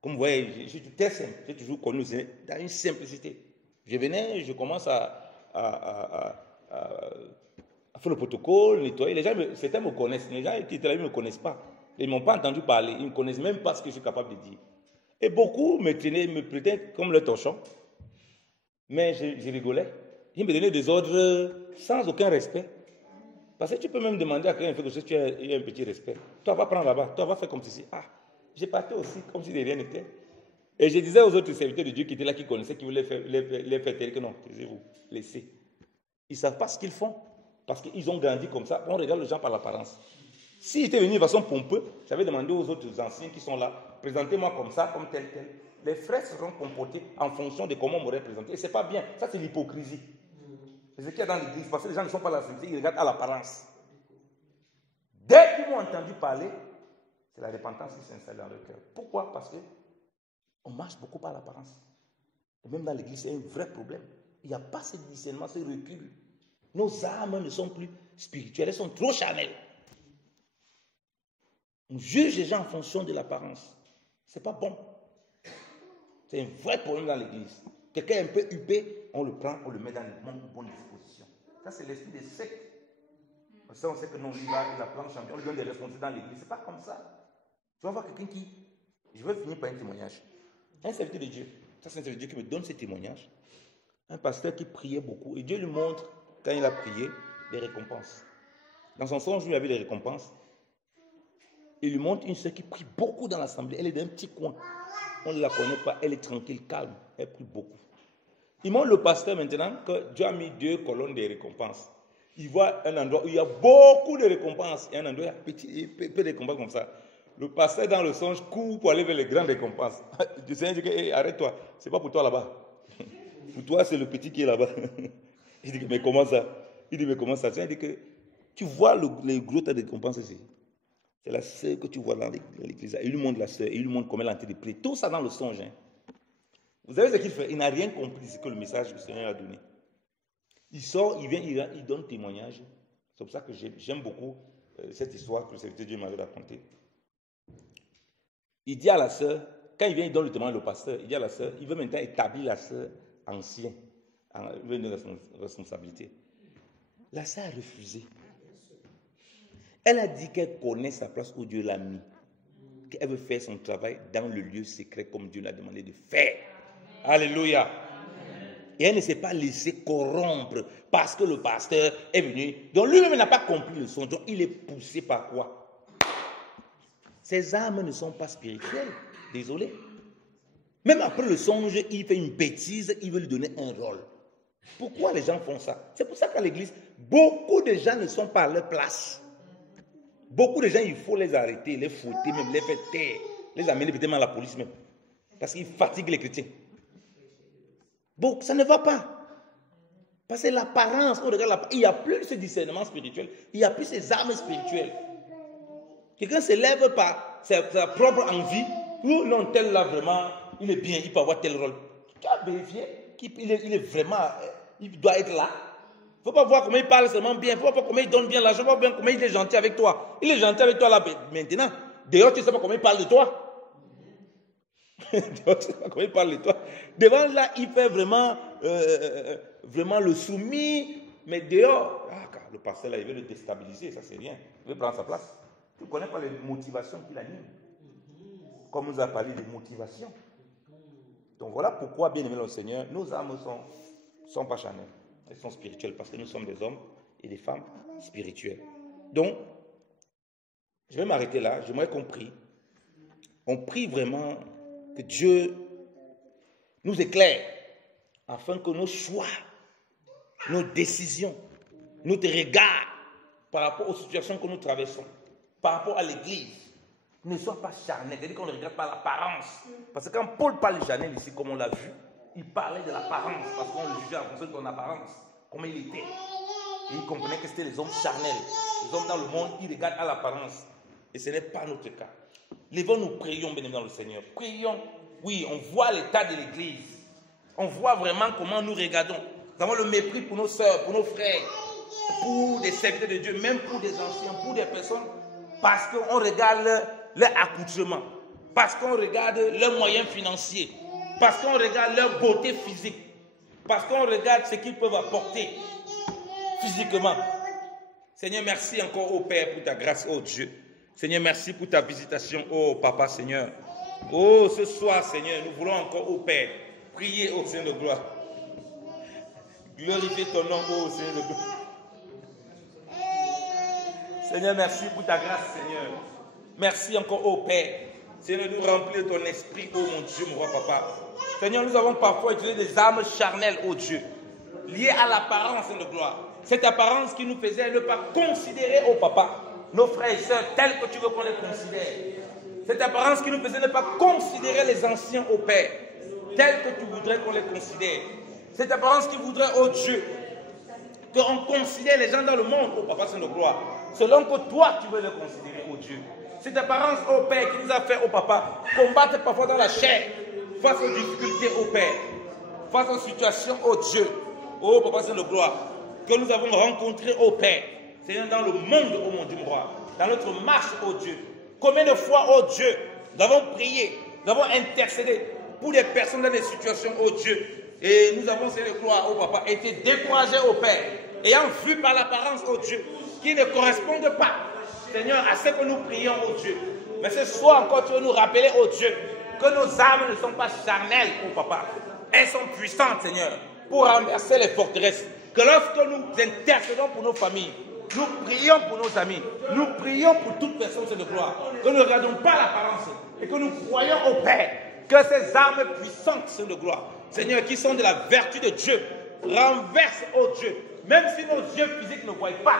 comme vous voyez, je suis très simple. J'ai toujours connu le Seigneur dans une simplicité. Je venais, je commence à faire le protocole, nettoyer. Les gens, certains me connaissent. Les gens qui étaient là, ils ne me connaissent pas. Ils ne m'ont pas entendu parler. Ils ne connaissent même pas ce que je suis capable de dire. Et beaucoup me tenaient, me prêtaient comme le torchon. Mais je rigolais. Ils me donnaient des ordres sans aucun respect. Parce que tu peux même demander à quelqu'un de faire quelque chose, tu as un petit respect. Toi, va prendre là-bas. Toi, va faire comme ceci. Ah, j'ai parti aussi comme si de rien n'était. Et je disais aux autres serviteurs de Dieu qui étaient là, qui connaissaient, qui voulaient les faire taire que non, taisez-vous, laissez. Ils ne savent pas ce qu'ils font. Parce qu'ils ont grandi comme ça. On regarde les gens par l'apparence. S'ils étaient venus de façon pompeuse, j'avais demandé aux autres anciens qui sont là, présentez-moi comme ça, comme tel, tel. Les frères seront comportés en fonction de comment on m'aurait présenté. Et ce n'est pas bien. Ça, c'est l'hypocrisie. C'est ce qu'il y a dans l'église. Parce que les gens ne sont pas là, ils regardent à l'apparence. Dès qu'ils m'ont entendu parler, c'est la repentance qui s'installe dans leur cœur. Pourquoi? Parce qu'on marche beaucoup par l'apparence. Et même dans l'église, c'est un vrai problème. Il n'y a pas ce discernement, ce recul. Nos âmes ne sont plus spirituelles, elles sont trop charnelles. On juge les gens en fonction de l'apparence. Ce n'est pas bon. C'est un vrai problème dans l'église. Quelqu'un est un peu huppé, on le prend, on le met dans les bonnes dispositions. Ça, c'est l'esprit des sectes. Ça, on sait que non, il a plan champion, on lui donne des responsabilités dans l'église. Ce n'est pas comme ça. Tu vas voir quelqu'un qui... Je vais finir par un témoignage. Un serviteur de Dieu. Ça, c'est un serviteur de Dieu qui me donne ce témoignage. Un pasteur qui priait beaucoup. Et Dieu lui montre, quand il a prié, des récompenses. Dans son songe, il y avait des récompenses. Il lui montre une sœur qui prie beaucoup dans l'assemblée. Elle est dans un petit coin. On ne la connaît pas. Elle est tranquille, calme. Elle prie beaucoup. Il montre le pasteur maintenant que Dieu a mis 2 colonnes de récompenses. Il voit un endroit où il y a beaucoup de récompenses. Et un endroit où il y a peu de récompenses comme ça. Le pasteur dans le songe court pour aller vers les grandes récompenses. Le Seigneur dit hey, arrête-toi. Ce n'est pas pour toi là-bas. Pour toi, c'est le petit qui est là-bas. Il dit mais comment ça? Il dit mais comment ça? Il dit que tu vois les gros tas de récompenses ici. C'est la sœur que tu vois dans l'église. Il lui montre la sœur, il lui montre comment elle est en train de prier. Tout ça dans le songe. Hein. Vous savez ce qu'il fait? Il n'a rien compris de ce que le message que le Seigneur a donné. Il sort, il vient, il donne témoignage. C'est pour ça que j'aime beaucoup cette histoire que le serviteur de Dieu m'avait racontée. Il dit à la sœur, quand il vient, il donne le témoignage au pasteur, il dit à la sœur, il veut maintenant établir la sœur ancienne. Il veut donner une responsabilité. La sœur a refusé. Elle a dit qu'elle connaît sa place où Dieu l'a mis. Qu'elle veut faire son travail dans le lieu secret comme Dieu l'a demandé de faire. Alléluia. Et elle ne s'est pas laissée corrompre parce que le pasteur est venu. Donc lui-même n'a pas compris le son. Donc il est poussé par quoi? Ses âmes ne sont pas spirituelles. Désolé. Même après le songe, il fait une bêtise, il veut lui donner un rôle. Pourquoi les gens font ça? C'est pour ça qu'à l'église, beaucoup de gens ne sont pas à leur place. Beaucoup de gens, il faut les arrêter, les fouetter, même les faire taire, les amener peut-être à la police même. Parce qu'ils fatiguent les chrétiens. Bon, ça ne va pas. Parce que l'apparence, on regarde il n'y a plus ce discernement spirituel, il n'y a plus ces armes spirituelles. Quelqu'un se lève par sa propre envie, ou non, tel là vraiment, il est bien, il peut avoir tel rôle. Tu as vérifié qu'il est vraiment, il doit être là. Il ne faut pas voir comment il parle seulement bien, il ne faut pas voir comment il donne bien l'argent, il ne faut pas voir comment il est gentil avec toi. Il est gentil avec toi là maintenant. Dehors, tu ne sais pas comment il parle de toi. Dehors, tu ne sais pas comment il parle de toi. Devant là, il fait vraiment, vraiment le soumis, mais dehors, le pasteur là, il veut le déstabiliser, ça c'est rien. Il veut prendre sa place. Tu ne connais pas les motivations qu'il anime. Comme on nous a parlé de motivation. Donc voilà pourquoi, bien aimé le Seigneur, nos âmes ne sont pas charnelles. Elles sont spirituelles parce que nous sommes des hommes et des femmes spirituelles. Donc, je vais m'arrêter là. J'aimerais qu'on prie. On prie vraiment que Dieu nous éclaire afin que nos choix, nos décisions, notre regard par rapport aux situations que nous traversons, par rapport à l'Église, ne soient pas charnels. C'est-à-dire qu'on ne regarde pas l'apparence. Parce que quand Paul parle de charnel ici, comme on l'a vu, il parlait de l'apparence, parce qu'on le jugeait en fonction de son apparence, comment il était. Et il comprenait que c'était les hommes charnels. Les hommes dans le monde, ils regardent à l'apparence. Et ce n'est pas notre cas. Lèvons-nous, prions, bien dans le Seigneur. Prions, oui, on voit l'état de l'Église. On voit vraiment comment nous regardons. Nous avons le mépris pour nos soeurs, pour nos frères, pour des serviteurs de Dieu, même pour des anciens, pour des personnes, parce qu'on regarde leur accoutrement, parce qu'on regarde leurs moyens financiers, parce qu'on regarde leur beauté physique, parce qu'on regarde ce qu'ils peuvent apporter physiquement. Seigneur, merci encore au Père pour ta grâce, oh Dieu. Seigneur, merci pour ta visitation, oh Papa, Seigneur. Oh, ce soir, Seigneur, nous voulons encore au Père prier au Seigneur de gloire. Glorifier ton nom, oh Seigneur de gloire. Seigneur, merci pour ta grâce, Seigneur. Merci encore au Père. Seigneur, nous remplis de ton esprit, oh mon Dieu, mon roi Papa. Seigneur, nous avons parfois utilisé des armes charnelles, oh Dieu, liées à l'apparence de gloire. Cette apparence qui nous faisait ne pas considérer, oh Papa, nos frères et sœurs tels que tu veux qu'on les considère. Cette apparence qui nous faisait ne pas considérer les anciens, oh Père, tels que tu voudrais qu'on les considère. Cette apparence qui voudrait, oh Dieu, qu'on considère les gens dans le monde, oh Papa, Saint de gloire, selon que toi tu veux les considérer, oh Dieu. Cette apparence, oh Père, qui nous a fait, oh Papa, combattre parfois dans la chair, face aux difficultés, oh Père, face aux situations, oh Dieu, oh Papa Saint de gloire, que nous avons rencontrées, oh Père, Seigneur, dans le monde, oh mon Dieu, mon roi, dans notre marche, oh Dieu. Combien de fois, oh Dieu, nous avons prié, nous avons intercédé pour des personnes dans des situations, oh Dieu, et nous avons, Seigneur de gloire, oh Papa, été découragés, oh Père, ayant vu par l'apparence, oh Dieu, qui ne correspondent pas, Seigneur, à ce que nous prions, oh Dieu. Mais ce soir encore, tu veux nous rappeler, oh Dieu, que nos âmes ne sont pas charnelles, oh Papa. Elles sont puissantes, Seigneur, pour renverser les forteresses. Que lorsque nous intercédons pour nos familles, Nous prions pour nos amis. Nous prions pour toute personne de gloire. Que nous ne regardons pas l'apparence et que nous croyons au Père. Que ces armes puissantes de gloire, Seigneur, qui sont de la vertu de Dieu, renversent, oh Dieu, même si nos yeux physiques ne voient pas,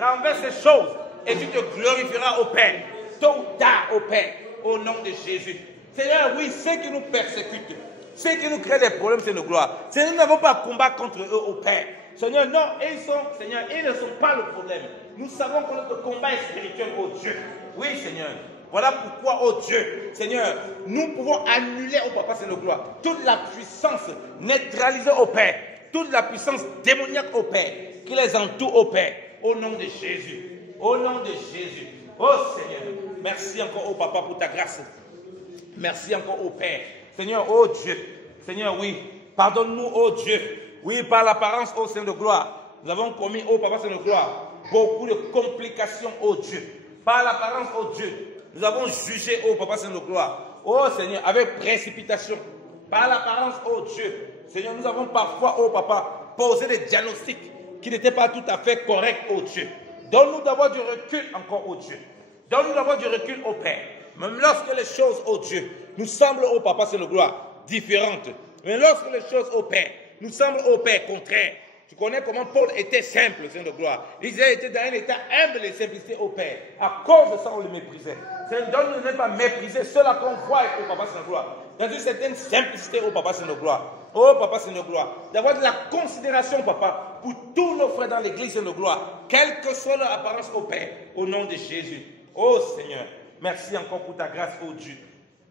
renverse ces choses et tu te glorifieras au Père, tôt ou tard au Père, au nom de Jésus. Seigneur, oui, ceux qui nous persécutent, ceux qui nous créent des problèmes, c'est nos gloires. Seigneur, nous n'avons pas à combattre contre eux au Père. Seigneur, non, Seigneur, ils ne sont pas le problème. Nous savons que notre combat est spirituel, oh Dieu. Oui, Seigneur. Voilà pourquoi, oh Dieu, Seigneur, nous pouvons annuler au Papa, c'est nos gloires, toute la puissance neutralisée au Père, toute la puissance démoniaque au Père, qui les entoure au Père, au nom de Jésus. Au nom de Jésus. Oh Seigneur, merci encore au Papa pour ta grâce. Merci encore au Père. Seigneur, oh Dieu, Seigneur, oui, pardonne-nous, oh Dieu. Oui, par l'apparence, ô Seigneur de gloire, nous avons commis, ô Papa Seigneur de gloire, beaucoup de complications, ô Dieu. Par l'apparence, ô Dieu, nous avons jugé, ô Papa Seigneur de gloire, ô Seigneur, avec précipitation. Par l'apparence, ô Dieu, Seigneur, nous avons parfois, ô Papa, posé des diagnostics qui n'étaient pas tout à fait corrects, ô Dieu. Donne-nous d'avoir du recul encore, ô Dieu. Donne-nous d'avoir du recul, ô Père. Même lorsque les choses, ô Dieu, nous semblent, ô Papa Seigneur de gloire, différentes. Mais lorsque les choses, ô Père, nous semblent, ô Père, contraires. Tu connais comment Paul était simple, Seigneur de gloire. Israël était dans un état humble et simplicité au Père. À cause de ça, on le méprisait. Seigneur, donne-nous de ne pas mépriser ceux-là qu'on voit au Papa Seigneur de gloire. Dans une certaine simplicité au Papa Seigneur de gloire. Oh Papa Seigneur de gloire. D'avoir de la considération, Papa, pour tous nos frères dans l'église Seigneur de gloire. Quelle que soit leur apparence au Père. Au nom de Jésus. Oh Seigneur. Merci encore pour ta grâce, oh Dieu.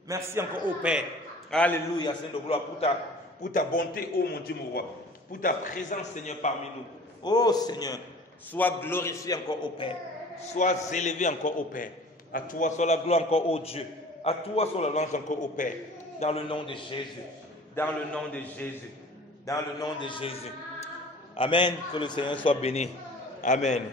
Merci encore au Père. Alléluia, Seigneur de gloire, pour ta bonté, oh mon Dieu, mon roi. Pour ta présence, Seigneur, parmi nous. Oh Seigneur, sois glorifié encore au Père. Sois élevé encore au Père. À toi soit la gloire encore au Dieu. À toi soit la louange encore au Père. Dans le nom de Jésus. Dans le nom de Jésus. Dans le nom de Jésus. Amen. Que le Seigneur soit béni. Amen.